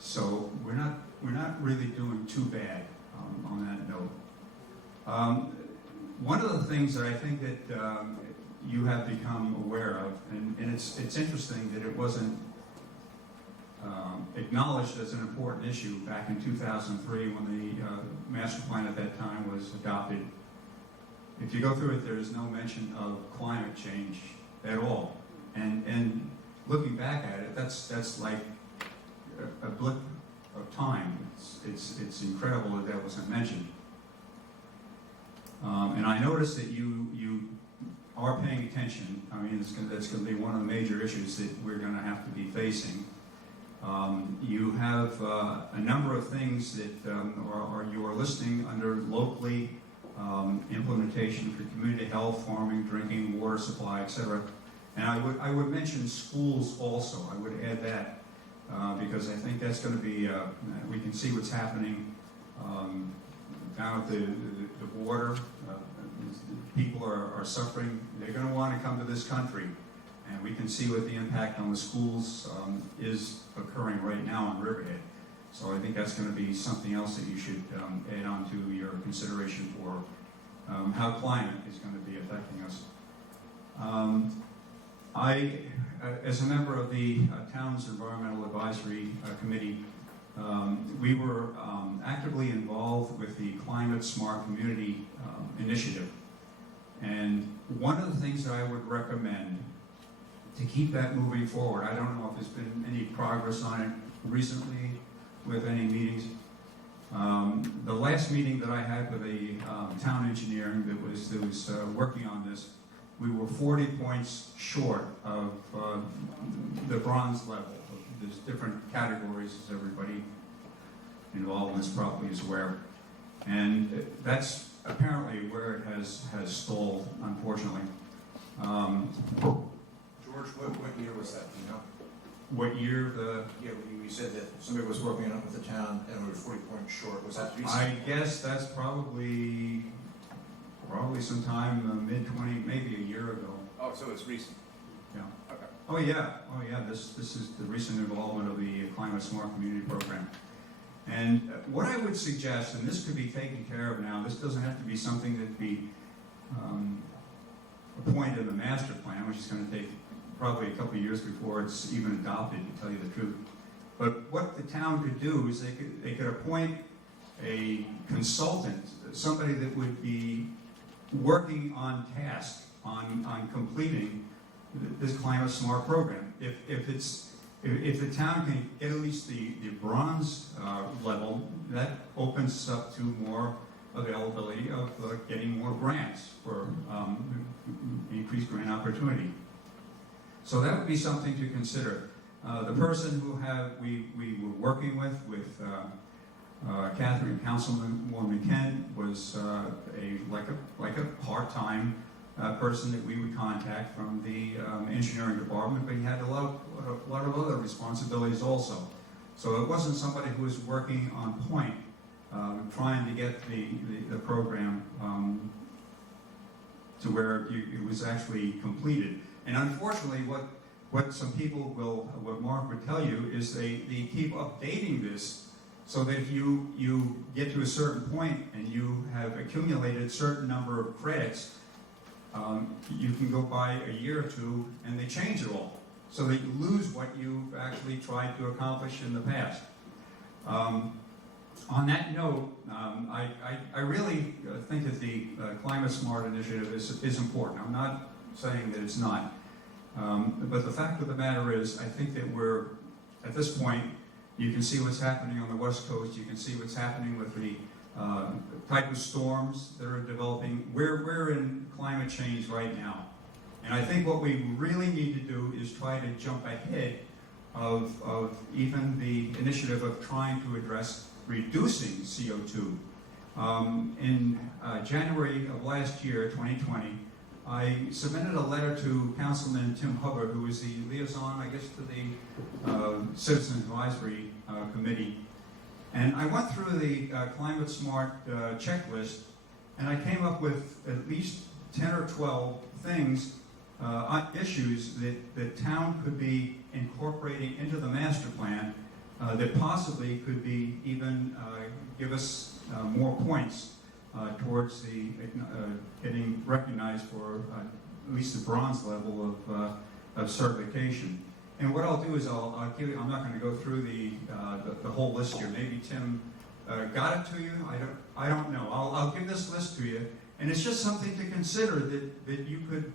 So we're not really doing too bad on that note. One of the things that I think that you have become aware of, and it's interesting that it wasn't acknowledged as an important issue back in 2003 when the master plan at that time was adopted. If you go through it, there is no mention of climate change at all. And looking back at it, that's like a blip of time. It's incredible that that wasn't mentioned. And I noticed that you are paying attention. I mean, that's going to be one of the major issues that we're going to have to be facing. You have a number of things that you are listing under locally implementation for community health, farming, drinking, water supply, etc. And I would mention schools also. I would add that because I think that's going to be, we can see what's happening down at the border. People are suffering. They're going to want to come to this country. And we can see what the impact on the schools is occurring right now in Riverhead. So I think that's going to be something else that you should add on to your consideration for how climate is going to be affecting us. As a member of the Town's Environmental Advisory Committee, we were actively involved with the Climate Smart Community Initiative. And one of the things that I would recommend to keep that moving forward, I don't know if there's been any progress on it recently with any meetings. The last meeting that I had with the town engineer that was working on this, we were 40 points short of the bronze level. There's different categories, as everybody involved in this probably is aware. And that's apparently where it has stalled, unfortunately. George, what year was that, do you know? What year Yeah, you said that somebody was working on it with the town and we were 40 points short. Was that recent? I guess that's probably sometime mid-20, maybe a year ago. Oh, so it's recent. Yeah. Okay. Oh yeah. This is the recent involvement of the Climate Smart Community Program. And what I would suggest, and this could be taken care of now, this doesn't have to be something that be a point in the master plan, which is going to take probably a couple of years before it's even adopted, to tell you the truth. But what the town could do is they could appoint a consultant, somebody that would be working on task, on completing this Climate Smart program. If the town can get at least the bronze level, that opens up to more availability of getting more grants for increased grant opportunity. So that would be something to consider. The person who we were working with Catherine, Councilwoman Kent, was like a part-time person that we would contact from the engineering department, but he had a lot of other responsibilities also. So it wasn't somebody who was working on point, trying to get the program to where it was actually completed. And unfortunately, what some people what Mark would tell you is they keep updating this so that if you get to a certain point and you have accumulated a certain number of credits, you can go by a year or two and they change it all, so that you lose what you've actually tried to accomplish in the past. On that note, I really think that the Climate Smart initiative is important. I'm not saying that it's not. But the fact of the matter is, I think that we're, at this point, you can see what's happening on the West Coast, you can see what's happening with the type of storms that are developing. We're in climate change right now. And I think what we really need to do is try to jump ahead of even the initiative of trying to address reducing CO2. In January of last year, 2020, I submitted a letter to Councilman Tim Hubbard, who is the liaison, I guess, to the Citizens Advisory Committee. And I went through the Climate Smart checklist, and I came up with at least 10 or 12 things, issues that the town could be incorporating into the master plan that possibly could be even give us more points towards the getting recognized for at least the bronze level of certification. And what I'll do is I'll give you, I'm not going to go through the whole list here. Maybe Tim got it to you. I don't know. I'll give this list to you, and it's just something to consider that you could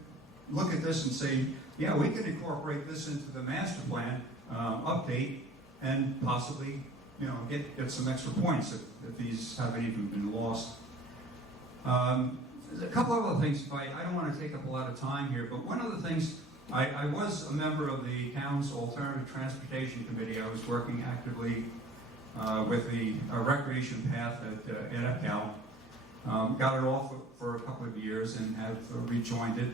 look at this and say, yeah, we can incorporate this into the master plan update and possibly, you know, get some extra points if these haven't even been lost. There's a couple of other things, I don't want to take up a lot of time here, but one of the things, I was a member of the town's Alternative Transportation Committee. I was working actively with the recreation path at EPCAL. Got it off for a couple of years and have rejoined it.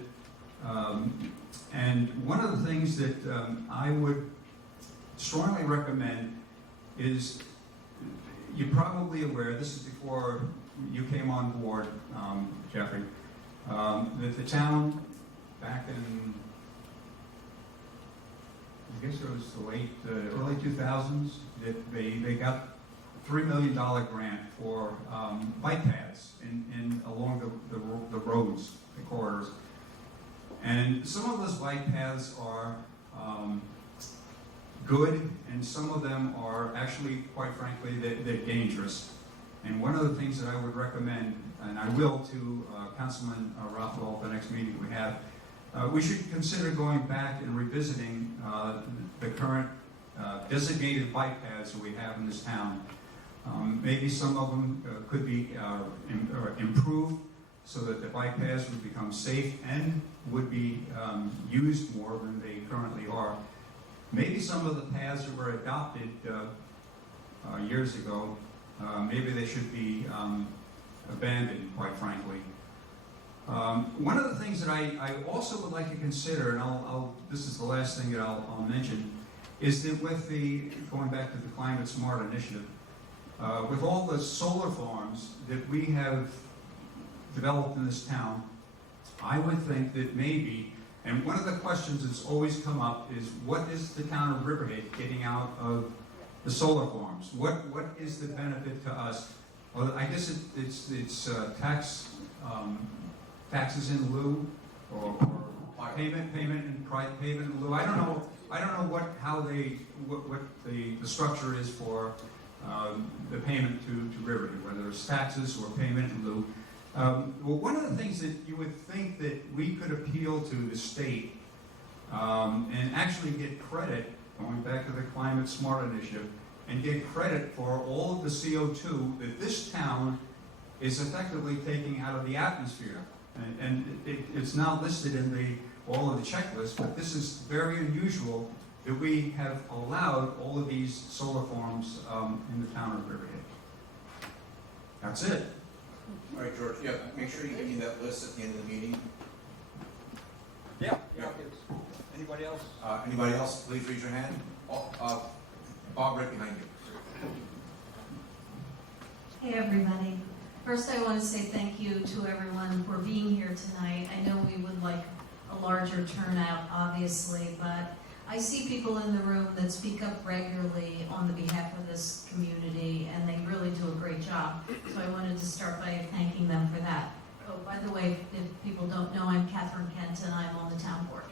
And one of the things that I would strongly recommend is, you're probably aware, this is before you came on board, Jeffrey, that the town back in, I guess it was the early 2000s, that they got a $3 million grant for bike paths along the roads, the corridors. And some of those bike paths are good, and some of them are actually, quite frankly, they're dangerous. And one of the things that I would recommend, and I will to Councilman Raphael at the next meeting we have, we should consider going back and revisiting the current designated bike paths that we have in this town. Maybe some of them could be improved so that the bike paths would become safe and would be used more than they currently are. Maybe some of the paths that were adopted years ago, maybe they should be abandoned, quite frankly. One of the things that I also would like to consider, and this is the last thing that I'll mention, is that with going back to the Climate Smart Initiative, with all the solar farms that we have developed in this town, I would think that maybe, and one of the questions that's always come up is, what is the town of Riverhead getting out of the solar farms? What is the benefit to us? Well, I guess it's taxes in lieu, or payment in lieu. I don't know what the structure is for the payment to Riverhead, whether it's taxes or payment in lieu. Well, one of the things that you would think that we could appeal to the state and actually get credit, going back to the Climate Smart Initiative, and get credit for all of the CO2 that this town is effectively taking out of the atmosphere. And it's not listed in all of the checklists, but this is very unusual that we have allowed all of these solar farms in the town of Riverhead. That's it. All right, George, yeah, make sure you give me that list at the end of the meeting. Yeah. Yeah. Anybody else? Anybody else, please raise your hand. Bob, right behind you. Hey, everybody. First, I want to say thank you to everyone for being here tonight. I know we would like a larger turnout, obviously, but I see people in the room that speak up regularly on the behalf of this community, and they really do a great job. So I wanted to start by thanking them for that. Oh, by the way, if people don't know, I'm Catherine Kent, and I'm on the town board.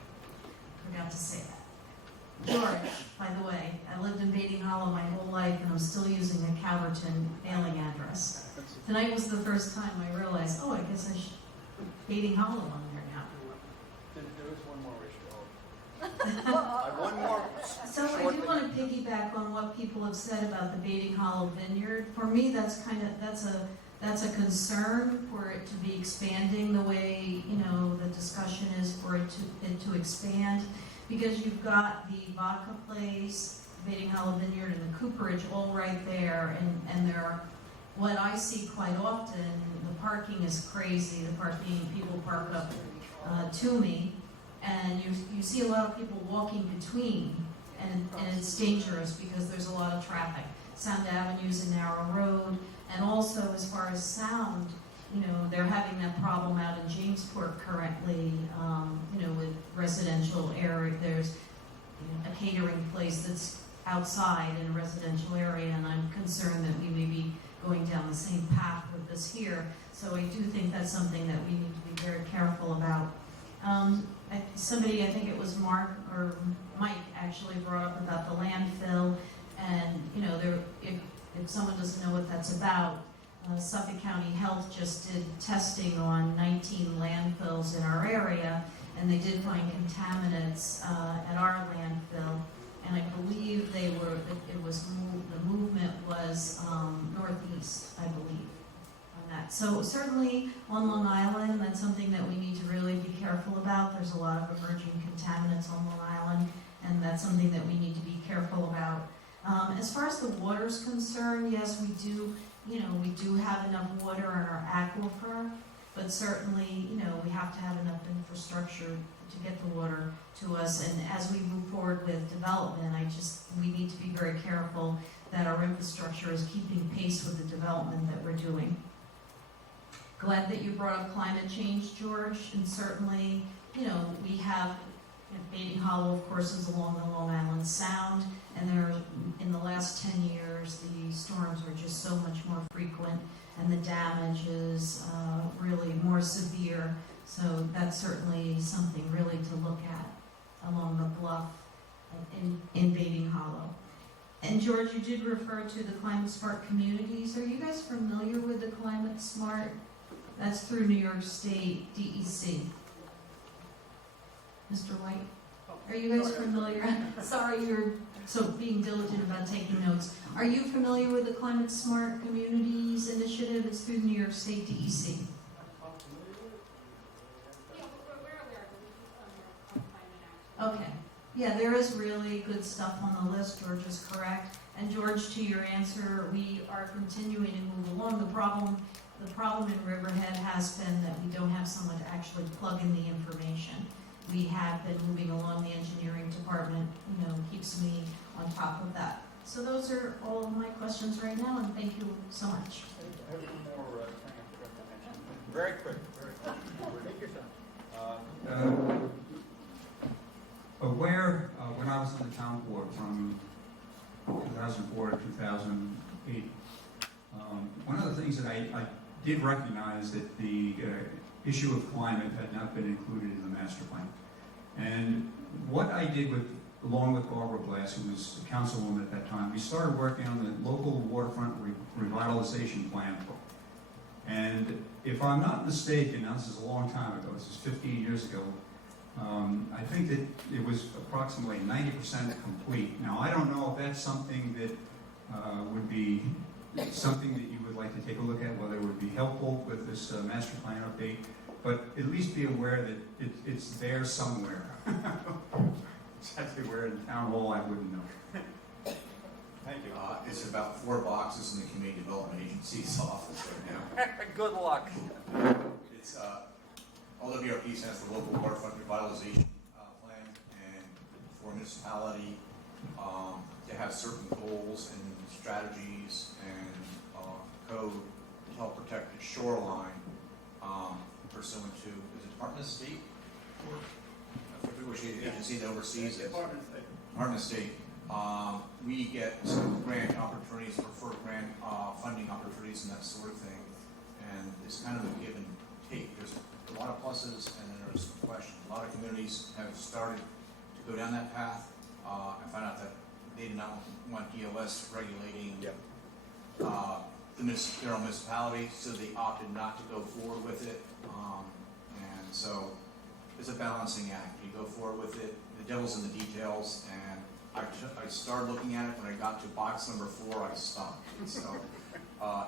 Forgot to say that. George, by the way, I lived in Bating Hollow my whole life, and I'm still using a Calverton mailing address. Tonight was the first time I realized, oh, I guess I should put Bating Hollow on there now. There is one more issue. One more. So I do want to piggyback on what people have said about the Bating Hollow Vineyard. For me, that's a concern for it to be expanding the way, the discussion is for it to expand. Because you've got the Vodka Place, Bating Hollow Vineyard, and the Cooperage all right there, and there are, what I see quite often, the parking is crazy. The parking, people park up to me, and you see a lot of people walking between, and it's dangerous because there's a lot of traffic. Sound Avenue is a narrow road, and also as far as sound, they're having that problem out in Jamesport currently, with residential area. There's a catering place that's outside in a residential area, and I'm concerned that we may be going down the same path with this here. So I do think that's something that we need to be very careful about. Somebody, I think it was Mark or Mike, actually brought up about the landfill, and if someone doesn't know what that's about, Suffolk County Health just did testing on 19 landfills in our area, and they did find contaminants at our landfill, and I believe the movement was northeast, I believe, on that. So certainly on Long Island, that's something that we need to really be careful about. There's a lot of emerging contaminants on Long Island, and that's something that we need to be careful about. As far as the water's concerned, yes, we do have enough water in our aquifer, but certainly, we have to have enough infrastructure to get the water to us. And as we move forward with development, we need to be very careful that our infrastructure is keeping pace with the development that we're doing. Glad that you brought up climate change, George, and certainly, we have Bating Hollow, of course, is along the Long Island Sound, and in the last 10 years, the storms are just so much more frequent, and the damage is really more severe. So that's certainly something really to look at along the bluff in Bating Hollow. And George, you did refer to the Climate Smart communities. Are you guys familiar with the Climate Smart? That's through New York State DEC. Mr. White, are you guys familiar? Sorry, you're being diligent about taking notes. Are you familiar with the Climate Smart Communities Initiative? It's through New York State DEC. Okay. Yeah, there is really good stuff on the list. George is correct. And George, to your answer, we are continuing to move along. The problem in Riverhead has been that we don't have someone to actually plug in the information. We have been moving along. The engineering department, keeps me on top of that. So those are all of my questions right now, and thank you so much. I have one more thing I forgot to mention. Very quick. Take your time. When I was on the town board from 2004 to 2008, one of the things that I did recognize that the issue of climate had not been included in the master plan. And what I did along with Barbara Glass, who was the councilwoman at that time, we started working on the local waterfront revitalization plan. And if I'm not mistaken, now this is a long time ago, this is 15 years ago, I think that it was approximately 90% complete. Now, I don't know if that's something that would be something that you would like to take a look at, whether it would be helpful with this master plan update, but at least be aware that it's there somewhere. Exactly where in town hall, I wouldn't know. Thank you. It's about 4 boxes in the Community Development Agency's office right now. Good luck. It's, OWRP stands for Local Waterfront Revitalization Plan, and for a municipality to have certain goals and strategies and code to help protect its shoreline pursuant to, is it Department of State? Or I forget which agency that oversees it. Department of State. Department of State. We get some grant opportunities for grant funding opportunities and that sort of thing. And it's kind of a give and take. There's a lot of pluses and then there's questions. A lot of communities have started to go down that path. I found out that they did not want DOS regulating their own municipality, so they opted not to go forward with it. And so it's a balancing act. You go forward with it. The devil's in the details, and I started looking at it. When I got to box number 4, I stopped. So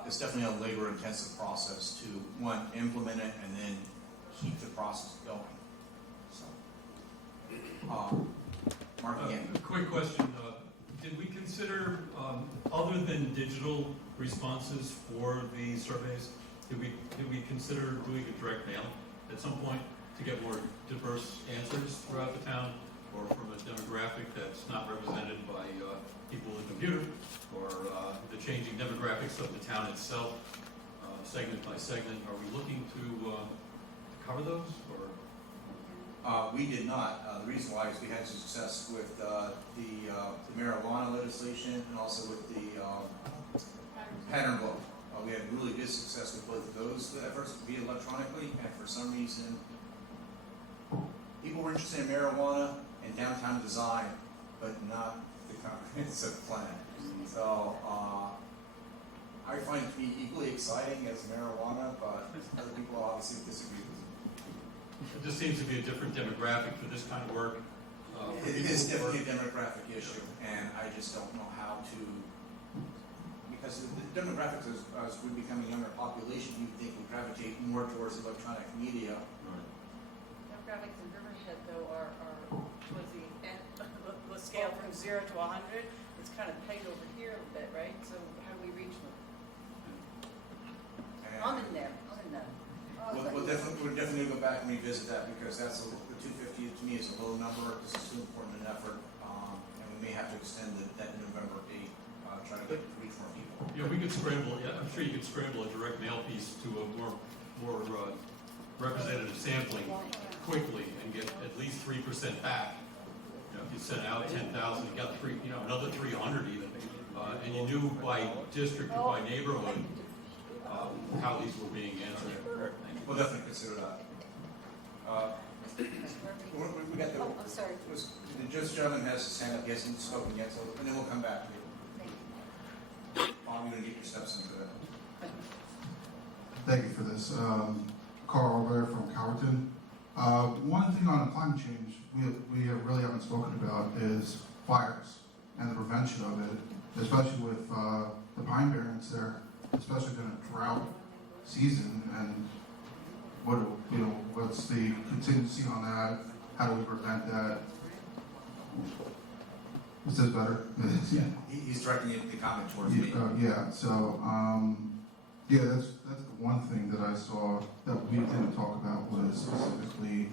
it's definitely a labor-intensive process to, one, implement it and then keep the process going. So, Mark, again. A quick question. Did we consider, other than digital responses for the surveys, did we consider doing a direct mail at some point to get more diverse answers throughout the town, or from a demographic that's not represented by people with a computer, or the changing demographics of the town itself, segment by segment? Are we looking to cover those, or? We did not. The reason why is we had success with the marijuana legislation and also with the pattern book. We had really good success with both of those efforts via electronically, and for some reason, people were interested in marijuana and downtown design, but not the comprehensive plan. So I find it to be equally exciting as marijuana, but other people obviously disagree with it. It just seems to be a different demographic for this kind of work. For It people is who work- definitely a demographic issue, and I just don't know how to, because the demographics, as we become a younger population, you think we gravitate more towards electronic media. Demographics in Rivershed though are towards the end, the scale from 0 to 100, it's kind of pegged over here a little bit, right? So how do we reach them? And I'm in there, I'm in that. we'll definitely go back and revisit that, because that's, the 250 to me is a low number, this is too important an effort, and we may have to extend that November date, try to get to reach more people. Yeah, we could scramble, yeah, I'm sure you could scramble a direct mail piece to a more representative sampling quickly and get at least 3% back. You know, if you sent out 10,000, you got another 300 even, and you knew by district or by neighborhood how these were being answered. We'll definitely consider that. We got the, Oh, I'm sorry. the gentleman has his hand up, he hasn't spoken yet, so, and then we'll come back to you. Bob, you're gonna get your steps into that. Thank you for this. Carl Robert from Cowerton. One thing on climate change we really haven't spoken about is fires and the prevention of it, especially with the pine barrens there, especially during a drought season. And what's the contingency on that? How do we prevent that? Is this better? Yeah, he's directing the comment towards me. Yeah. So. Yeah, that's the one thing that I saw that we didn't talk about was specifically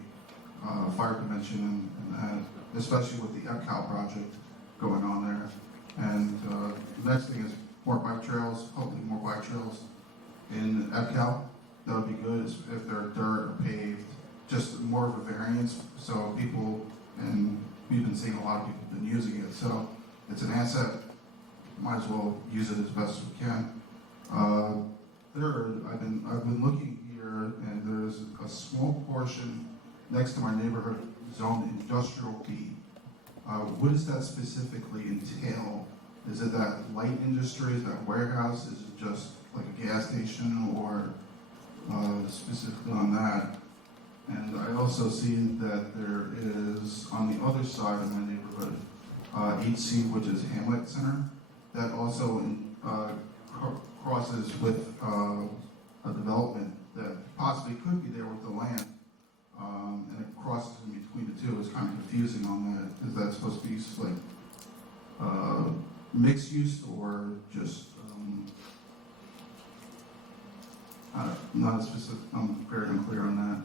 fire prevention and that, especially with the EPCAL project going on there. And the next thing is more bike trails, hopefully more bike trails in EPCAL. That would be good if they're dirt or paved, just more of a variance. So people, and we've been seeing a lot of people been using it. So it's an asset, might as well use it as best as we can. I've been looking here, and there's a small portion next to my neighborhood zoned industrial B. What does that specifically entail? Is it that light industry, is that warehouse, is it just like a gas station, or specifically on that? And I also see that there is, on the other side of my neighborhood, HC, which is Hamlet Center, that also crosses with a development that possibly could be there with the land, and it crosses in between the two. It's kind of confusing on that. Is that supposed to be like mixed use or just not as specific? I'm very unclear on that.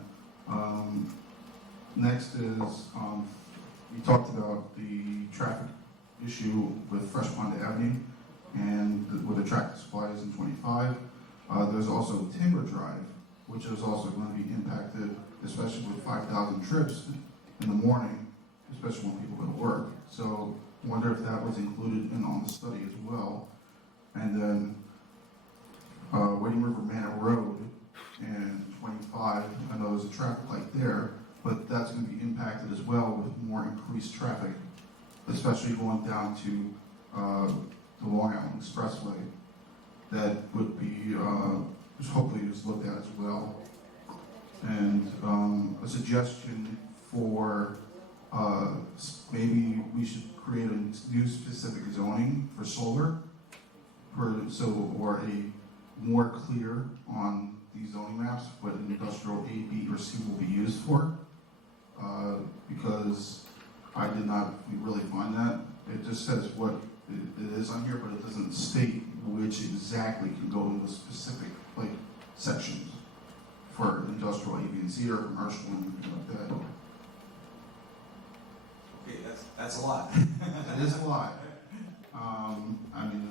Next is we talked about the traffic issue with Fresh Pond Avenue and with the tractor supplies in 25. There's also Timber Drive, which is also going to be impacted, especially with 5,000 trips in the morning, especially when people go to work. So I wonder if that was included in on the study as well. And then Wading River Manor Road and 25, I know there's a traffic light there, but that's going to be impacted as well with more increased traffic, especially going down to the Long Island Expressway. That would be hopefully just looked at as well. And a suggestion for maybe we should create a new specific zoning for solar, or a more clear on these zoning maps what industrial A, B, or C will be used for. Because I did not really find that. It just says what it is on here, but it doesn't state which exactly can go into specific sections for industrial A, B, and C, or commercial and anything like that. Okay, that's a lot. It is a lot. I mean,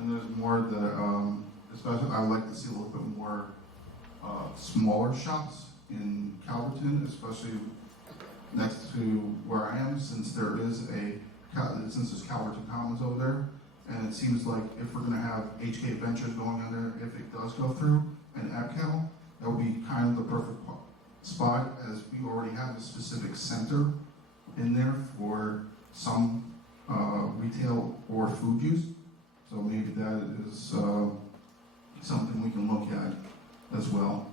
and there's more that, especially I would like to see a little bit more smaller shops in Calverton, especially next to where I am, since there's Calverton Commons over there. And it seems like if we're going to have HK Ventures going in there, if it does go through, and AppCal, that would be kind of the perfect spot, as we already have a specific center in there for some retail or food use. So maybe that is something we can look at as well.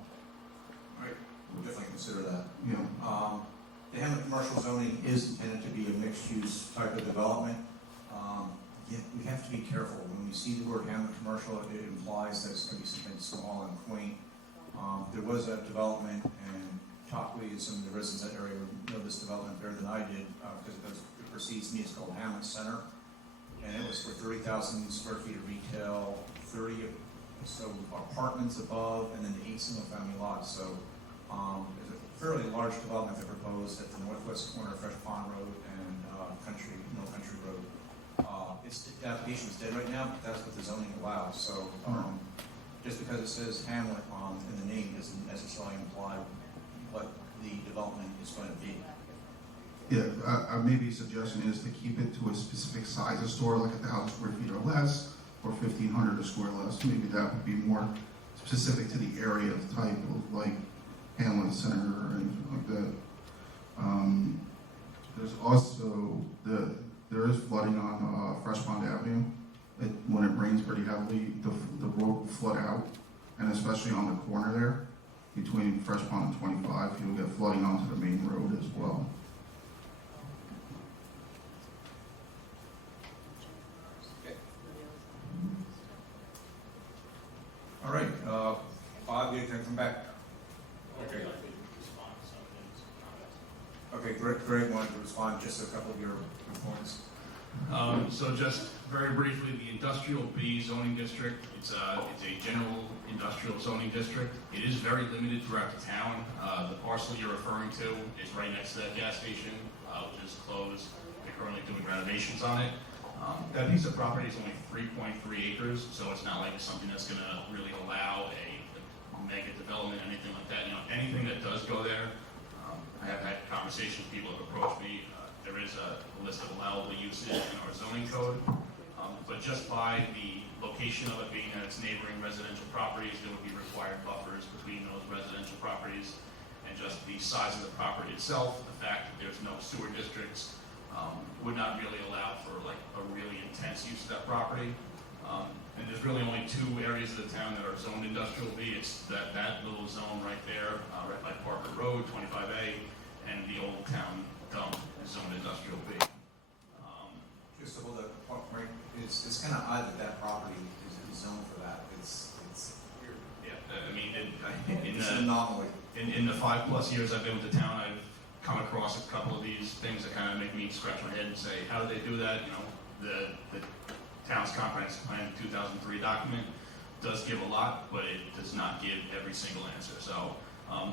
Right. We'll definitely consider that. Yeah. The Hamlet commercial zoning is intended to be a mixed-use type of development. Yet we have to be careful. When we see the word Hamlet commercial, it implies that it's going to be something small and quaint. There was a development, and Tockley and some of the residents of that area would know this development better than I did, because it precedes me. It's called Hamlet Center, and it was for 30,000 square feet of retail, 30 or so apartments above, and then 8 single-family lots. So it's a fairly large development they proposed at the northwest corner of Fresh Pond Road and Mill Country Road. The application is dead right now, but that's what the zoning allows. So just because it says Hamlet in the name doesn't necessarily imply what the development is going to be. Yeah, maybe a suggestion is to keep it to a specific size of store, like 1,000 square feet or less, or 1,500 a square less. Maybe that would be more specific to the area of type of like Hamlet Center or anything like that. There's also there is flooding on Fresh Pond Avenue. When it rains pretty heavily, the road will flood out, and especially on the corner there, between Fresh Pond and 25, you'll get flooding onto the main road as well. All right, Bob, you can come back. Okay. Okay, Greg wanted to respond just to a couple of your points. So just very briefly, the Industrial B zoning district, it's a general industrial zoning district. It is very limited throughout the town. The parcel you're referring to is right next to that gas station, which is closed. They're currently doing renovations on it. That piece of property is only 3.3 acres, so it's not like something that's going to really allow a mega development, anything like that. Anything that does go there, I have had conversations, people have approached me. There is a list of allowable uses in our zoning code, but just by the location of it being that it's neighboring residential properties, there would be required buffers between those residential properties, and just the size of the property itself, the fact that there's no sewer districts, would not really allow for like a really intense use of that property. And there's really only 2 areas of the town that are zoned industrial B. It's that little zone right there, right by Parker Road, 25A, and the old town dump is zoned industrial B. Just to hold that point, right, it's kind of odd that property is zoned for that. It's weird. Yeah, I mean, It's an anomaly. In the 5+ years I've been with the town, I've come across a couple of these things that kind of make me scratch my head and say, how did they do that? The town's comprehensive plan 2003 document does give a lot, but it does not give every single answer. So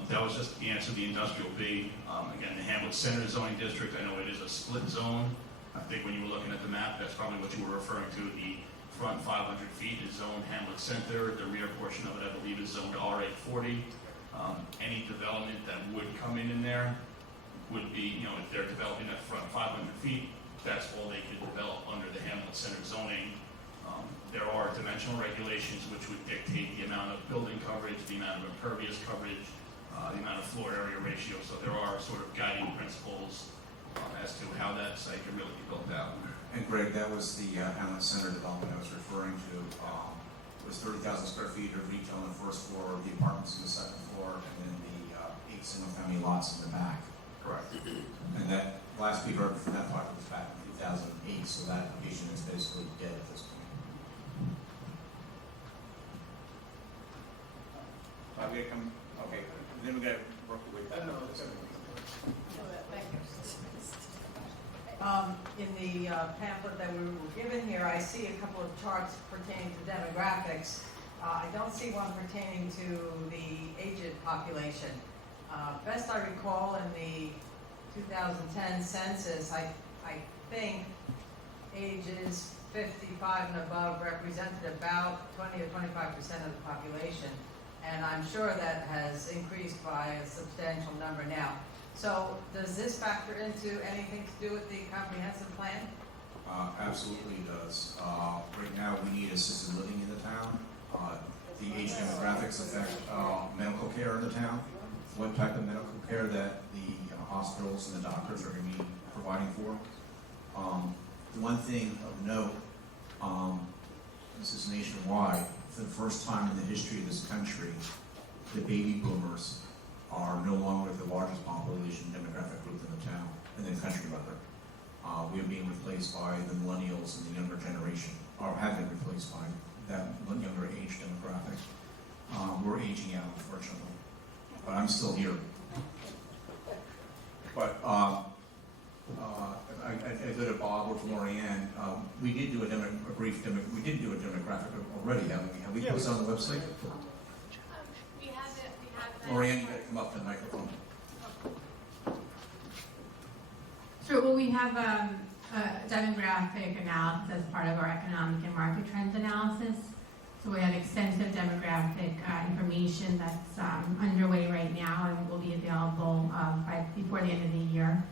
that was just the answer to the industrial B. Again, the Hamlet Center zoning district, I know it is a split zone. I think when you were looking at the map, that's probably what you were referring to. The front 500 feet is zoned Hamlet Center. The rear portion of it, I believe, is zoned R840. Any development that would come in there would be, if they're developing that front 500 feet, that's all they could develop under the Hamlet Center zoning. There are dimensional regulations which would dictate the amount of building coverage, the amount of impervious coverage, the amount of floor area ratio. So there are sort of guiding principles as to how that site can really be built out. And Greg, that was the Hamlet Center development I was referring to. It was 30,000 square feet of retail on the first floor, the apartments on the second floor, and then the 8 single-family lots in the back. Correct. And that last we heard from that project was back in 2008, so that application is basically dead at this point. Okay, then we got to work with that. In the pamphlet that we were given here, I see a couple of charts pertaining to demographics. I don't see one pertaining to the aged population. Best I recall in the 2010 census, I think ages 55 and above represented about 20 or 25% of the population. And I'm sure that has increased by a substantial number now. So does this factor into anything to do with the comprehensive plan? Absolutely does. Right now, we need assisted living in the town. The age demographics affect medical care in the town. What type of medical care that the hospitals and the doctors are going to be providing for. One thing of note, this is nationwide, for the first time in the history of this country, the baby boomers are no longer the largest population demographic group in the town, in the country rather. We are being replaced by the millennials and the younger generation, or have been replaced by that younger age demographic. We're aging out, unfortunately, but I'm still here. But I go to Bob or to Lorianne. We did do a demographic already, haven't we? Have we posted on the website? We have it, Lorianne, you gotta come up to the microphone. Sure, well, we have a demographic analysis as part of our economic and market trends analysis. So we have extensive demographic information that's underway right now and will be available before the end of the year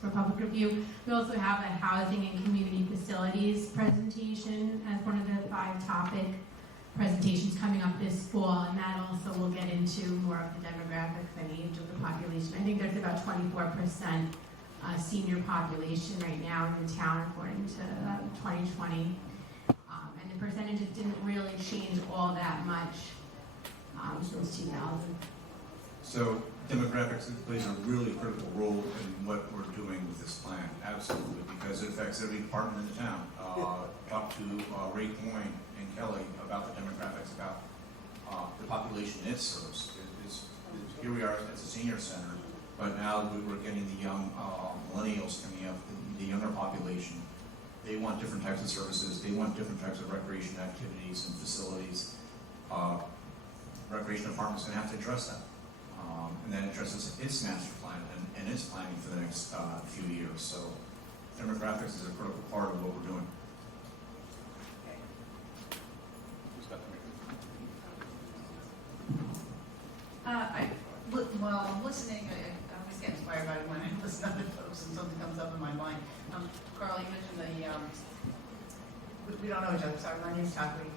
for public review. We also have a housing and community facilities presentation as one of the 5 topic presentations coming up this fall, and that also will get into more of the demographics and age of the population. I think there's about 24% senior population right now in the town according to 2020. And the percentages didn't really change all that much since 2000. So demographics plays a really critical role in what we're doing with this plan, absolutely, because it affects every department in the town. Talk to Ray Coyne and Kelly about the demographics, about the population it serves. Here we are at the senior center, but now we're getting the young millennials coming up, the younger population. They want different types of services. They want different types of recreation activities and facilities. Recreation department's going to have to address that. And that addresses its master plan and its planning for the next few years. So demographics is a critical part of what we're doing. Well, I'm listening, I always get inspired by it when I listen to other folks and something comes up in my mind. Carl, you mentioned we don't know each other, sorry, my name's Takri.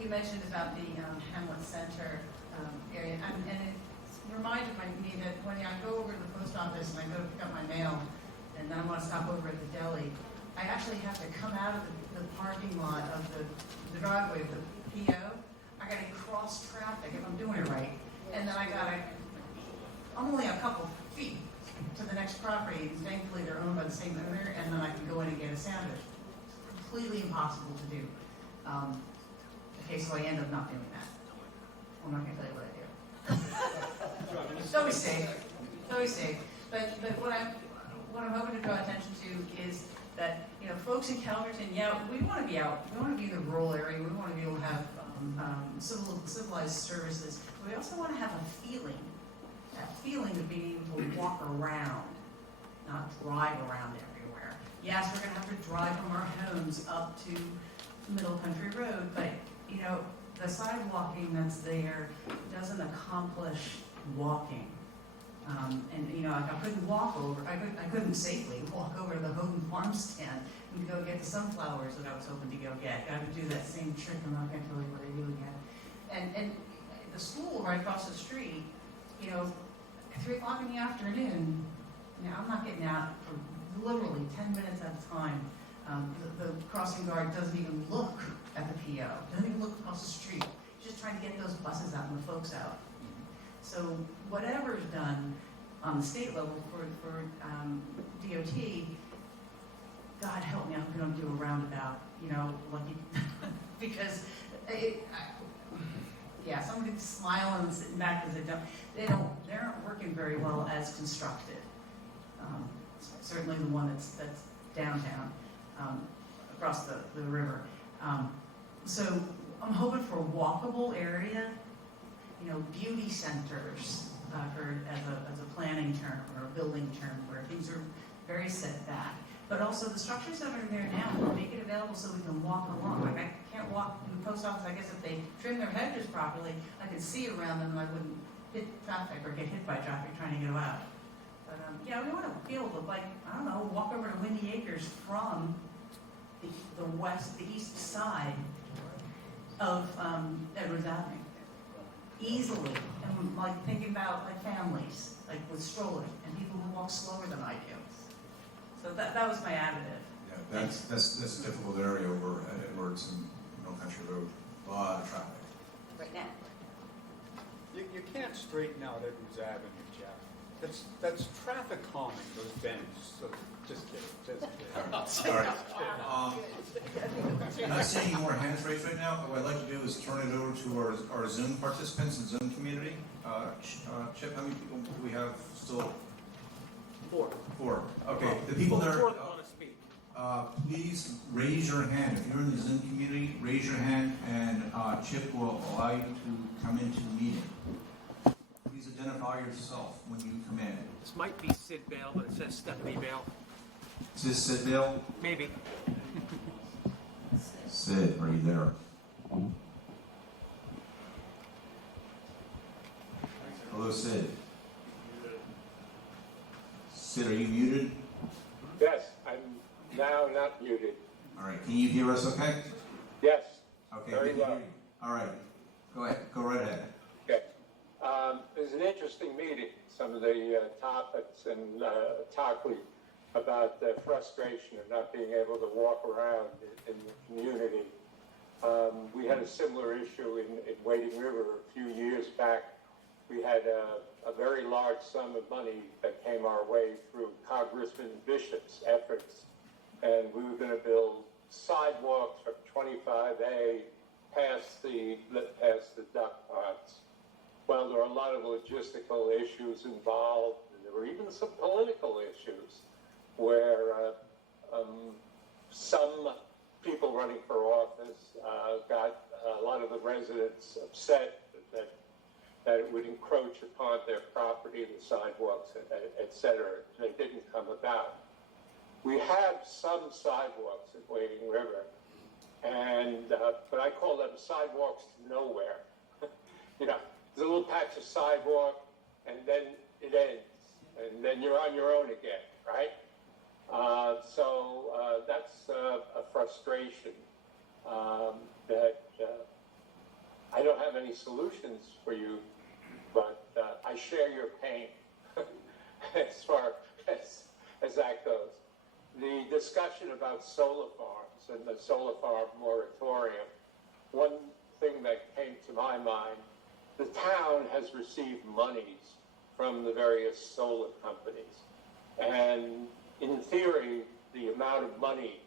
You mentioned about the Hamlet Center area, and it reminded me that when I go over to the post office and I go to pick up my mail, and then I want to stop over at the deli, I actually have to come out of the parking lot of the driveway of the PO. I got to cross traffic if I'm doing it right, and then I'm only a couple feet to the next property, and thankfully they're owned by the same owner, and then I can go in and get a sandwich. Completely impossible to do. Okay, so I end up not doing that. I'm not going to tell you what I do. It's always safe. It's always safe. But what I'm hoping to draw attention to is that, folks in Calverton, we want to be out. We want to be in the rural area. We want to be able to have civilized services. But we also want to have a feeling. That feeling of being able to walk around, not drive around everywhere. Yes, we're going to have to drive from our homes up to Middle Country Road, but the sidewalking that's there doesn't accomplish walking. I couldn't walk over. I couldn't safely walk over to the Houghton Farm stand and go get the sunflowers that I was hoping to go get. I would do that same trick. I'm not going to tell you what I do again. And the school right across the street, at 3 o'clock in the afternoon. I'm not getting out for literally 10 minutes at a time. The crossing guard doesn't even look at the PO, doesn't even look across the street. He's just trying to get those buses out and the folks out. So whatever's done on the state level for DOT, God help me, I'm going to do a roundabout, because somebody's smiling and sitting back because they aren't working very well as constructed. Certainly the one that's downtown, across the river. So I'm hoping for a walkable area, beauty centers, I've heard as a planning term or a building term where things are very set back. But also the structures that are there now, make it available so we can walk along. Like I can't walk in the post office. I guess if they trim their hedges properly, I could see around them and I wouldn't hit traffic or get hit by traffic trying to get out. But we want to be able to, walk over to Windy Acres from the east side of Edwards Avenue. Easily. And thinking about families, with strollers and people who walk slower than I do. So that was my additive. Yeah, that's a difficult area over at Edwards and Middle Country Road. A lot of traffic. Right now. You can't straighten out Edwards Avenue, Jeff. That's traffic calming, those bends, so just kidding, just kidding. All right. I'm not seeing any more hands raised right now. What I'd like to do is turn it over to our Zoom participants and Zoom community. Chip, how many people do we have still? Four. Okay, the people that are, please raise your hand. If you're in the Zoom community, raise your hand, and Chip will allow you to come into the meeting. Please identify yourself when you come in. This might be Sid Bale, but it says Stephanie Bale. Is this Sid Bill? Maybe. Sid, are you there? Hello, Sid. Sid, are you muted? Yes, I'm now not muted. All right, can you hear us okay? Yes, Okay, very we can hear well. you. All right, go ahead, go right ahead. Okay. It was an interesting meeting. Some of the topics and talk about the frustration of not being able to walk around in the community. We had a similar issue in Wading River a few years back. We had a very large sum of money that came our way through Congressman Bishop's efforts, and we were going to build sidewalks from 25A past the duck ponds. Well, there were a lot of logistical issues involved, and there were even some political issues where some people running for office got a lot of the residents upset that it would encroach upon their property, the sidewalks, et cetera. They didn't come about. We have some sidewalks at Wading River, and but I call them sidewalks to nowhere. You know, there's a little patch of sidewalk, and then it ends, and then you're on your own again, right? So that's a frustration that I don't have any solutions for you, but I share your pain as far as that goes. The discussion about solar farms and the solar farm moratorium, one thing that came to my mind, the town has received monies from the various solar companies. And in theory, the amount of money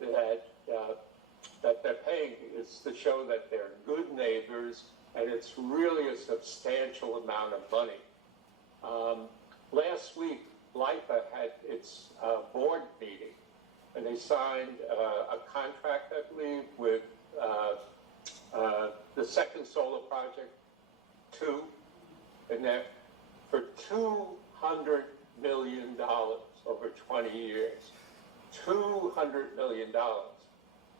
that they're paying is to show that they're good neighbors, and it's really a substantial amount of money. Last week, LIPA had its board meeting, and they signed a contract, I believe, with the second solar project, 2, and that for $200 million over 20 years. $200 million.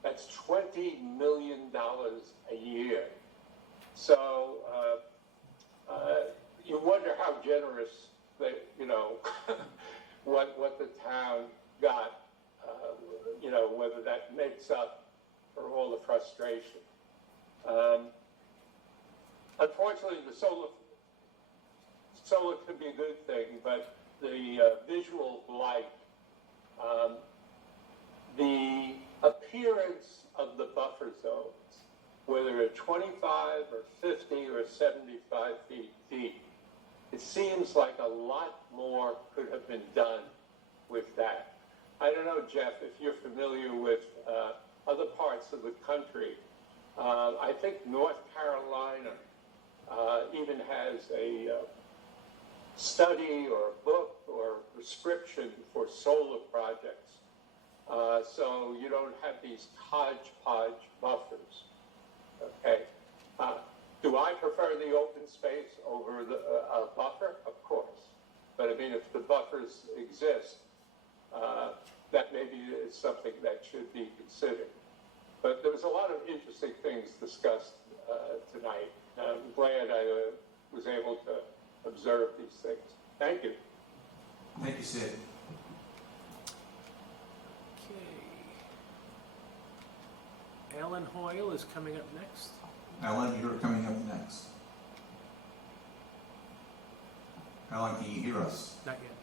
That's $20 million a year. So you wonder how generous they, you know, what the town got, you know, whether that makes up for all the frustration. Unfortunately, the solar could be a good thing, but the visual light, the appearance of the buffer zones, whether they're 25 or 50 or 75 feet deep, it seems like a lot more could have been done with that. I don't know, Jeff, if you're familiar with other parts of the country. I think North Carolina even has a study or a book or prescription for solar projects. So you don't have these hodgepodge buffers. Okay. Do I prefer the open space over a buffer? Of course. But I mean, if the buffers exist, that maybe is something that should be considered. But there was a lot of interesting things discussed tonight. I'm glad I was able to observe these things. Thank you. Thank you, Sid. Okay. Alan Hoyle is coming up next. Ellen, you're coming up next. Ellen, can you hear us? Not yet.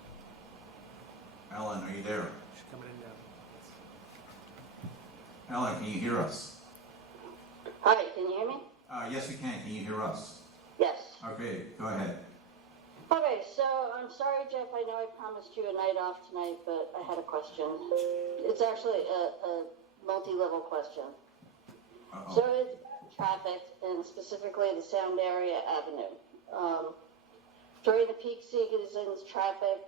Ellen, are you there? She's coming in now. Ellen, can you hear us? Hi, can you hear me? Yes, we can. Can you hear us? Yes. Okay, go ahead. Okay, so I'm sorry, Jeff, I know I promised you a night off tonight, but I had a question. It's actually a multi-level question. So it's traffic, and specifically the Sound Area Avenue. During the peak seasons, traffic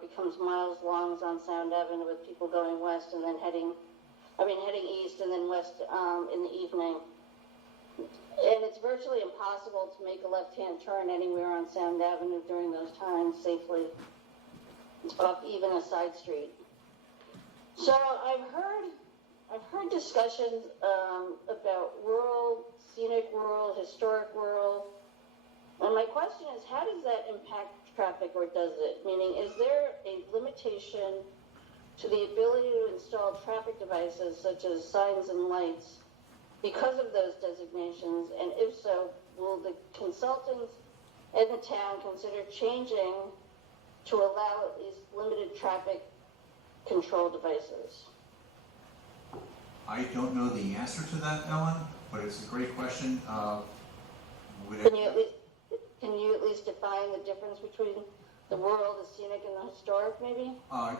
becomes miles long on Sound Avenue with people going west and then heading east and then west in the evening. And it's virtually impossible to make a left-hand turn anywhere on Sound Avenue during those times safely, off even a side street. So I've heard discussions about rural, scenic rural, historic rural. And my question is, how does that impact traffic, or does it? Meaning, is there a limitation to the ability to install traffic devices such as signs and lights because of those designations? And if so, will the consultants and the town consider changing to allow at least limited traffic control devices? I don't know the answer to that, Ellen, but it's a great question. Can you at least define the difference between the rural, the scenic, and the historic, maybe? I'm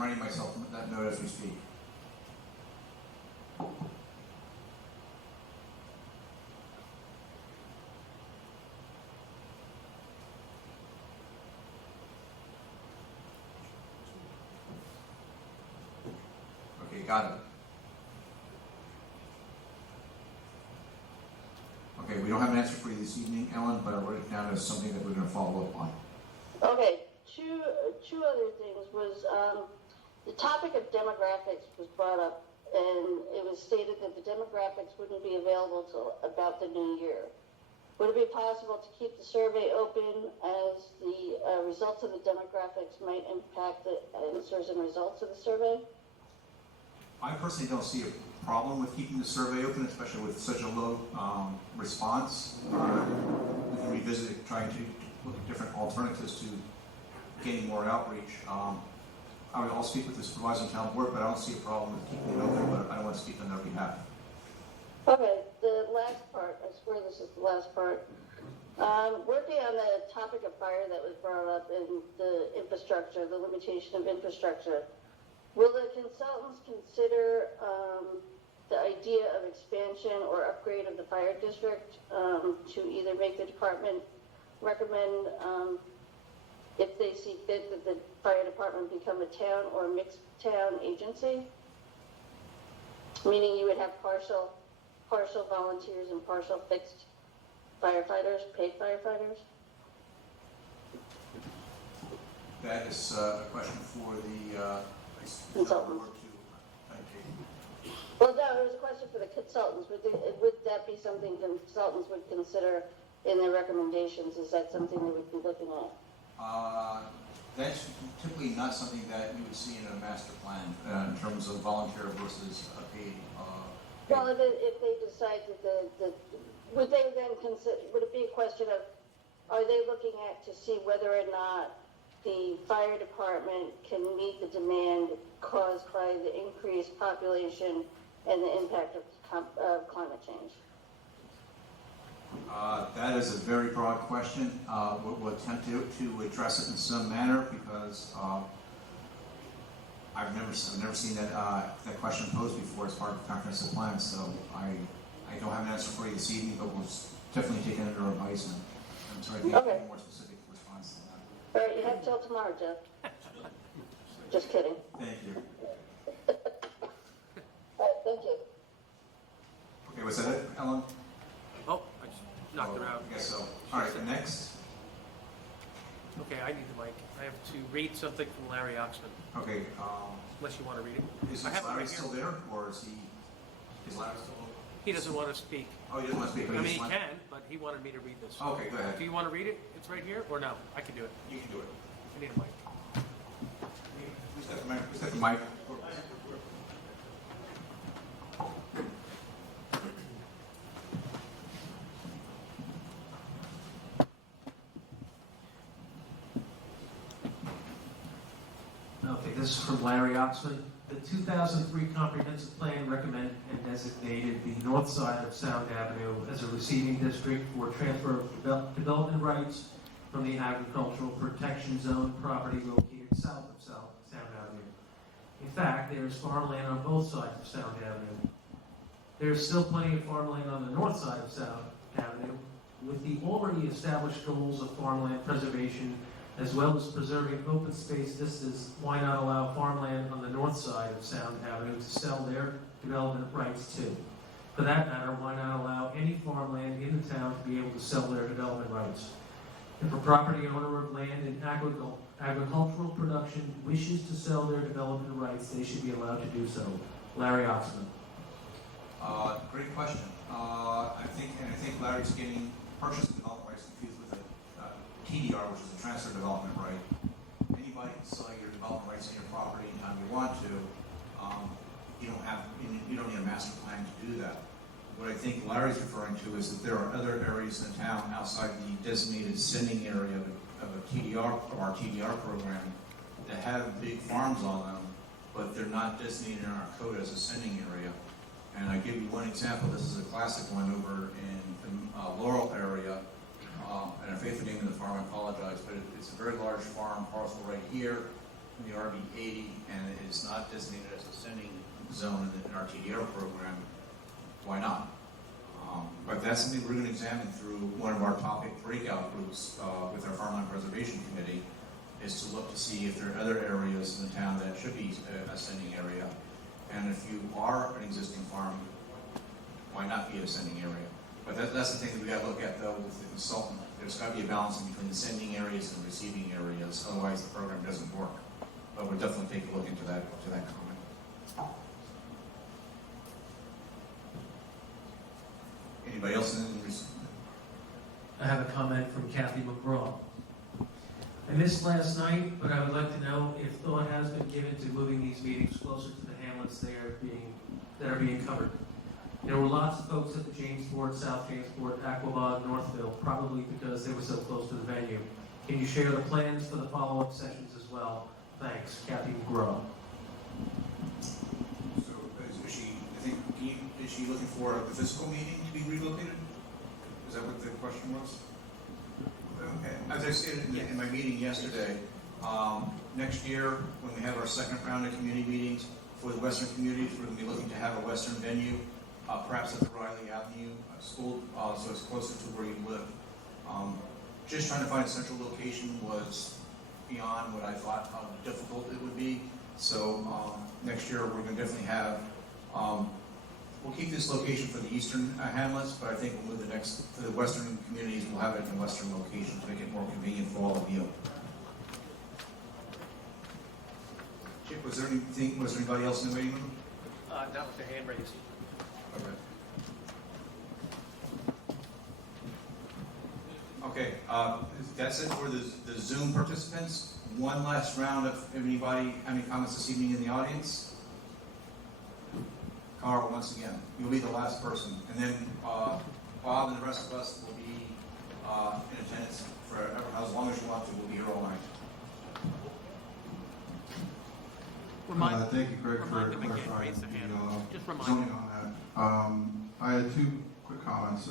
writing myself that note as we speak. Okay, got it. Okay, we don't have an answer for you this evening, Ellen, but I wrote it down as something that we're going to follow up on. Okay, two other things was the topic of demographics was brought up, and it was stated that the demographics wouldn't be available till about the new year. Would it be possible to keep the survey open as the results of the demographics might impact the answers and results of the survey? I personally don't see a problem with keeping the survey open, especially with such a low response. We can revisit it, trying to look at different alternatives to getting more outreach. I'll speak with the supervisor and town board, but I don't see a problem with keeping it open, but I don't want to speak on their behalf. Okay, the last part, I swear this is the last part. Working on the topic of fire that was brought up in the infrastructure, the limitation of infrastructure, will the consultants consider the idea of expansion or upgrade of the fire district to either make the department recommend, if they see fit, that the fire department become a town or a mixed town agency? Meaning you would have partial volunteers and partial fixed firefighters, paid firefighters? That is a question for the consultants. Well, no, it was a question for the consultants. Would that be something consultants would consider in their recommendations? Is that something they would be looking at? That's typically not something that you would see in a master plan in terms of volunteer versus paid. Well, if they decide that would they then consider? Would it be a question of, are they looking at to see whether or not the fire department can meet the demand caused by the increased population and the impact of climate change? That is a very broad question. We'll attempt to address it in some manner because I've never seen that question posed before as part of the comprehensive plan. So I don't have an answer for you this evening, but we'll definitely take it under advisement. I'm sorry, I can't give a more specific response to that. All right, you have till tomorrow, Jeff. Just kidding. Thank you. All right, thank you. Okay, was that it, Ellen? Oh, I just knocked her out. I guess so. All right, next. Okay, I need the mic. I have to read something from Larry Oxman. Okay. Unless you want to read it. Is I have it Larry right here. still there, or is Larry still? He doesn't want to speak. Oh, he doesn't want to speak. I mean, he can, but he wanted me to read this. Okay, go ahead. Do you want to read it? It's right here, or no? I can do it. You can do it. I need a mic. Who's got the mic? Who's got the mic? Okay, this is from Larry Oxman. The 2003 comprehensive plan recommended and designated the north side of Sound Avenue as a receiving district for transfer of development rights from the agricultural protection zone property located south of Sound Avenue. In fact, there is farmland on both sides of Sound Avenue. There is still plenty of farmland on the north side of Sound Avenue. With the already established goals of farmland preservation, as well as preserving open space vistas, why not allow farmland on the north side of Sound Avenue to sell their development rights too? For that matter, why not allow any farmland in the town to be able to sell their development rights? If a property owner of land in agricultural production wishes to sell their development rights, they should be allowed to do so. Larry Oxman. Great question. I think Larry's getting purchase and development rights confused with a TDR, which is a transfer development right. Anybody can sell your development rights in your property anytime you want to. You don't need a master plan to do that. What I think Larry's referring to is that there are other areas in the town outside the designated sending area of our TDR program that have big farms on them, but they're not designated in our code as a sending area. And I give you one example. This is a classic one over in the Laurel area. And I forget the name of the farm, I apologize, but it's a very large farm parcel right here in the RB 80, and it is not designated as a sending zone in our TDR program. Why not? But that's something we're going to examine through one of our topic breakout groups with our Farmland Preservation Committee, is to look to see if there are other areas in the town that should be a sending area. And if you are an existing farm, why not be a sending area? But that's the thing that we got to look at, though, with the consultant. There's got to be a balance between the sending areas and receiving areas. Otherwise, the program doesn't work. But we'll definitely take a look into that comment. Anybody else in the I have a comment from Kathy McGraw. I missed last night, but I would like to know if thought has been given to moving these meetings closer to the hamlets that are being covered. There were lots of folks at the Jamesport, South Jamesport, Aquabog, Northville, probably because they were so close to the venue. Can you share the plans for the follow-up sessions as well? Thanks, Kathy McGraw. So, is she looking for the physical meeting to be relocated? Is that what the question was? Okay. As I stated in my meeting yesterday, next year, when we have our second round of community meetings for the western communities, we're going to be looking to have a western venue, perhaps at the Riley Avenue School, so it's closer to where you live. Just trying to find a central location was beyond what I thought how difficult it would be. So next year, we're going to definitely have, we'll keep this location for the eastern hamlets, but I think we'll move for the western communities, we'll have it in a western location to make it more convenient for all of you. Chip, was there anybody else in the waiting room? Not with their hand raised. Okay, that's it for the Zoom participants. One last round of anybody, any comments this evening in the audience? Carl, once again, you'll be the last person. And then Bob and the rest of us will be in attendance for as long as you want to. We'll be here all night. Thank you, Greg, for clarifying the zoning on that. I had two quick comments.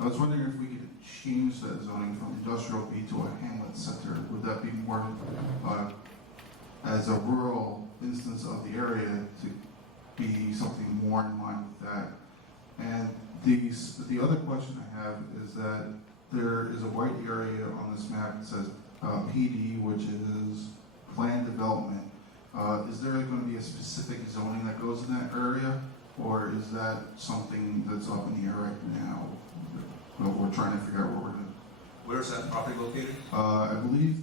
I was wondering if we could change that zoning from industrial B to a hamlet center. Would that be more as a rural instance of the area to be something more in line with that? And the other question I have is that there is a white area on this map that says PD, which is planned development. Is there going to be a specific zoning that goes in that area, or is that something that's up in the air right now? We're trying to figure out what we're doing. Where's that property located? I believe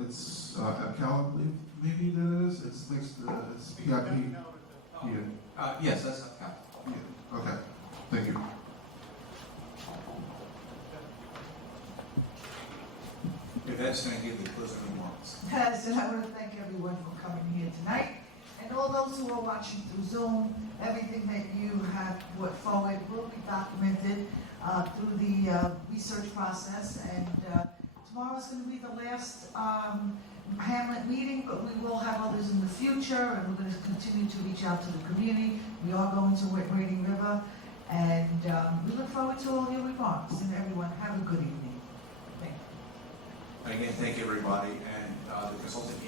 it's Cal, I believe maybe that is. It's next to it's PIP. Yeah. Yes, that's Cal. Yeah. Okay. Thank you. If that's going to give the closing remarks. Yes, and I want to thank everyone for coming here tonight. And all those who are watching through Zoom, everything that you have put forward will be documented through the research process. And tomorrow is going to be the last hamlet meeting, but we will have others in the future, and we're going to continue to reach out to the community. We are going to Wading River, and we look forward to all your remarks. And everyone, have a good evening. Thank you. Again, thank you, everybody, and the consultant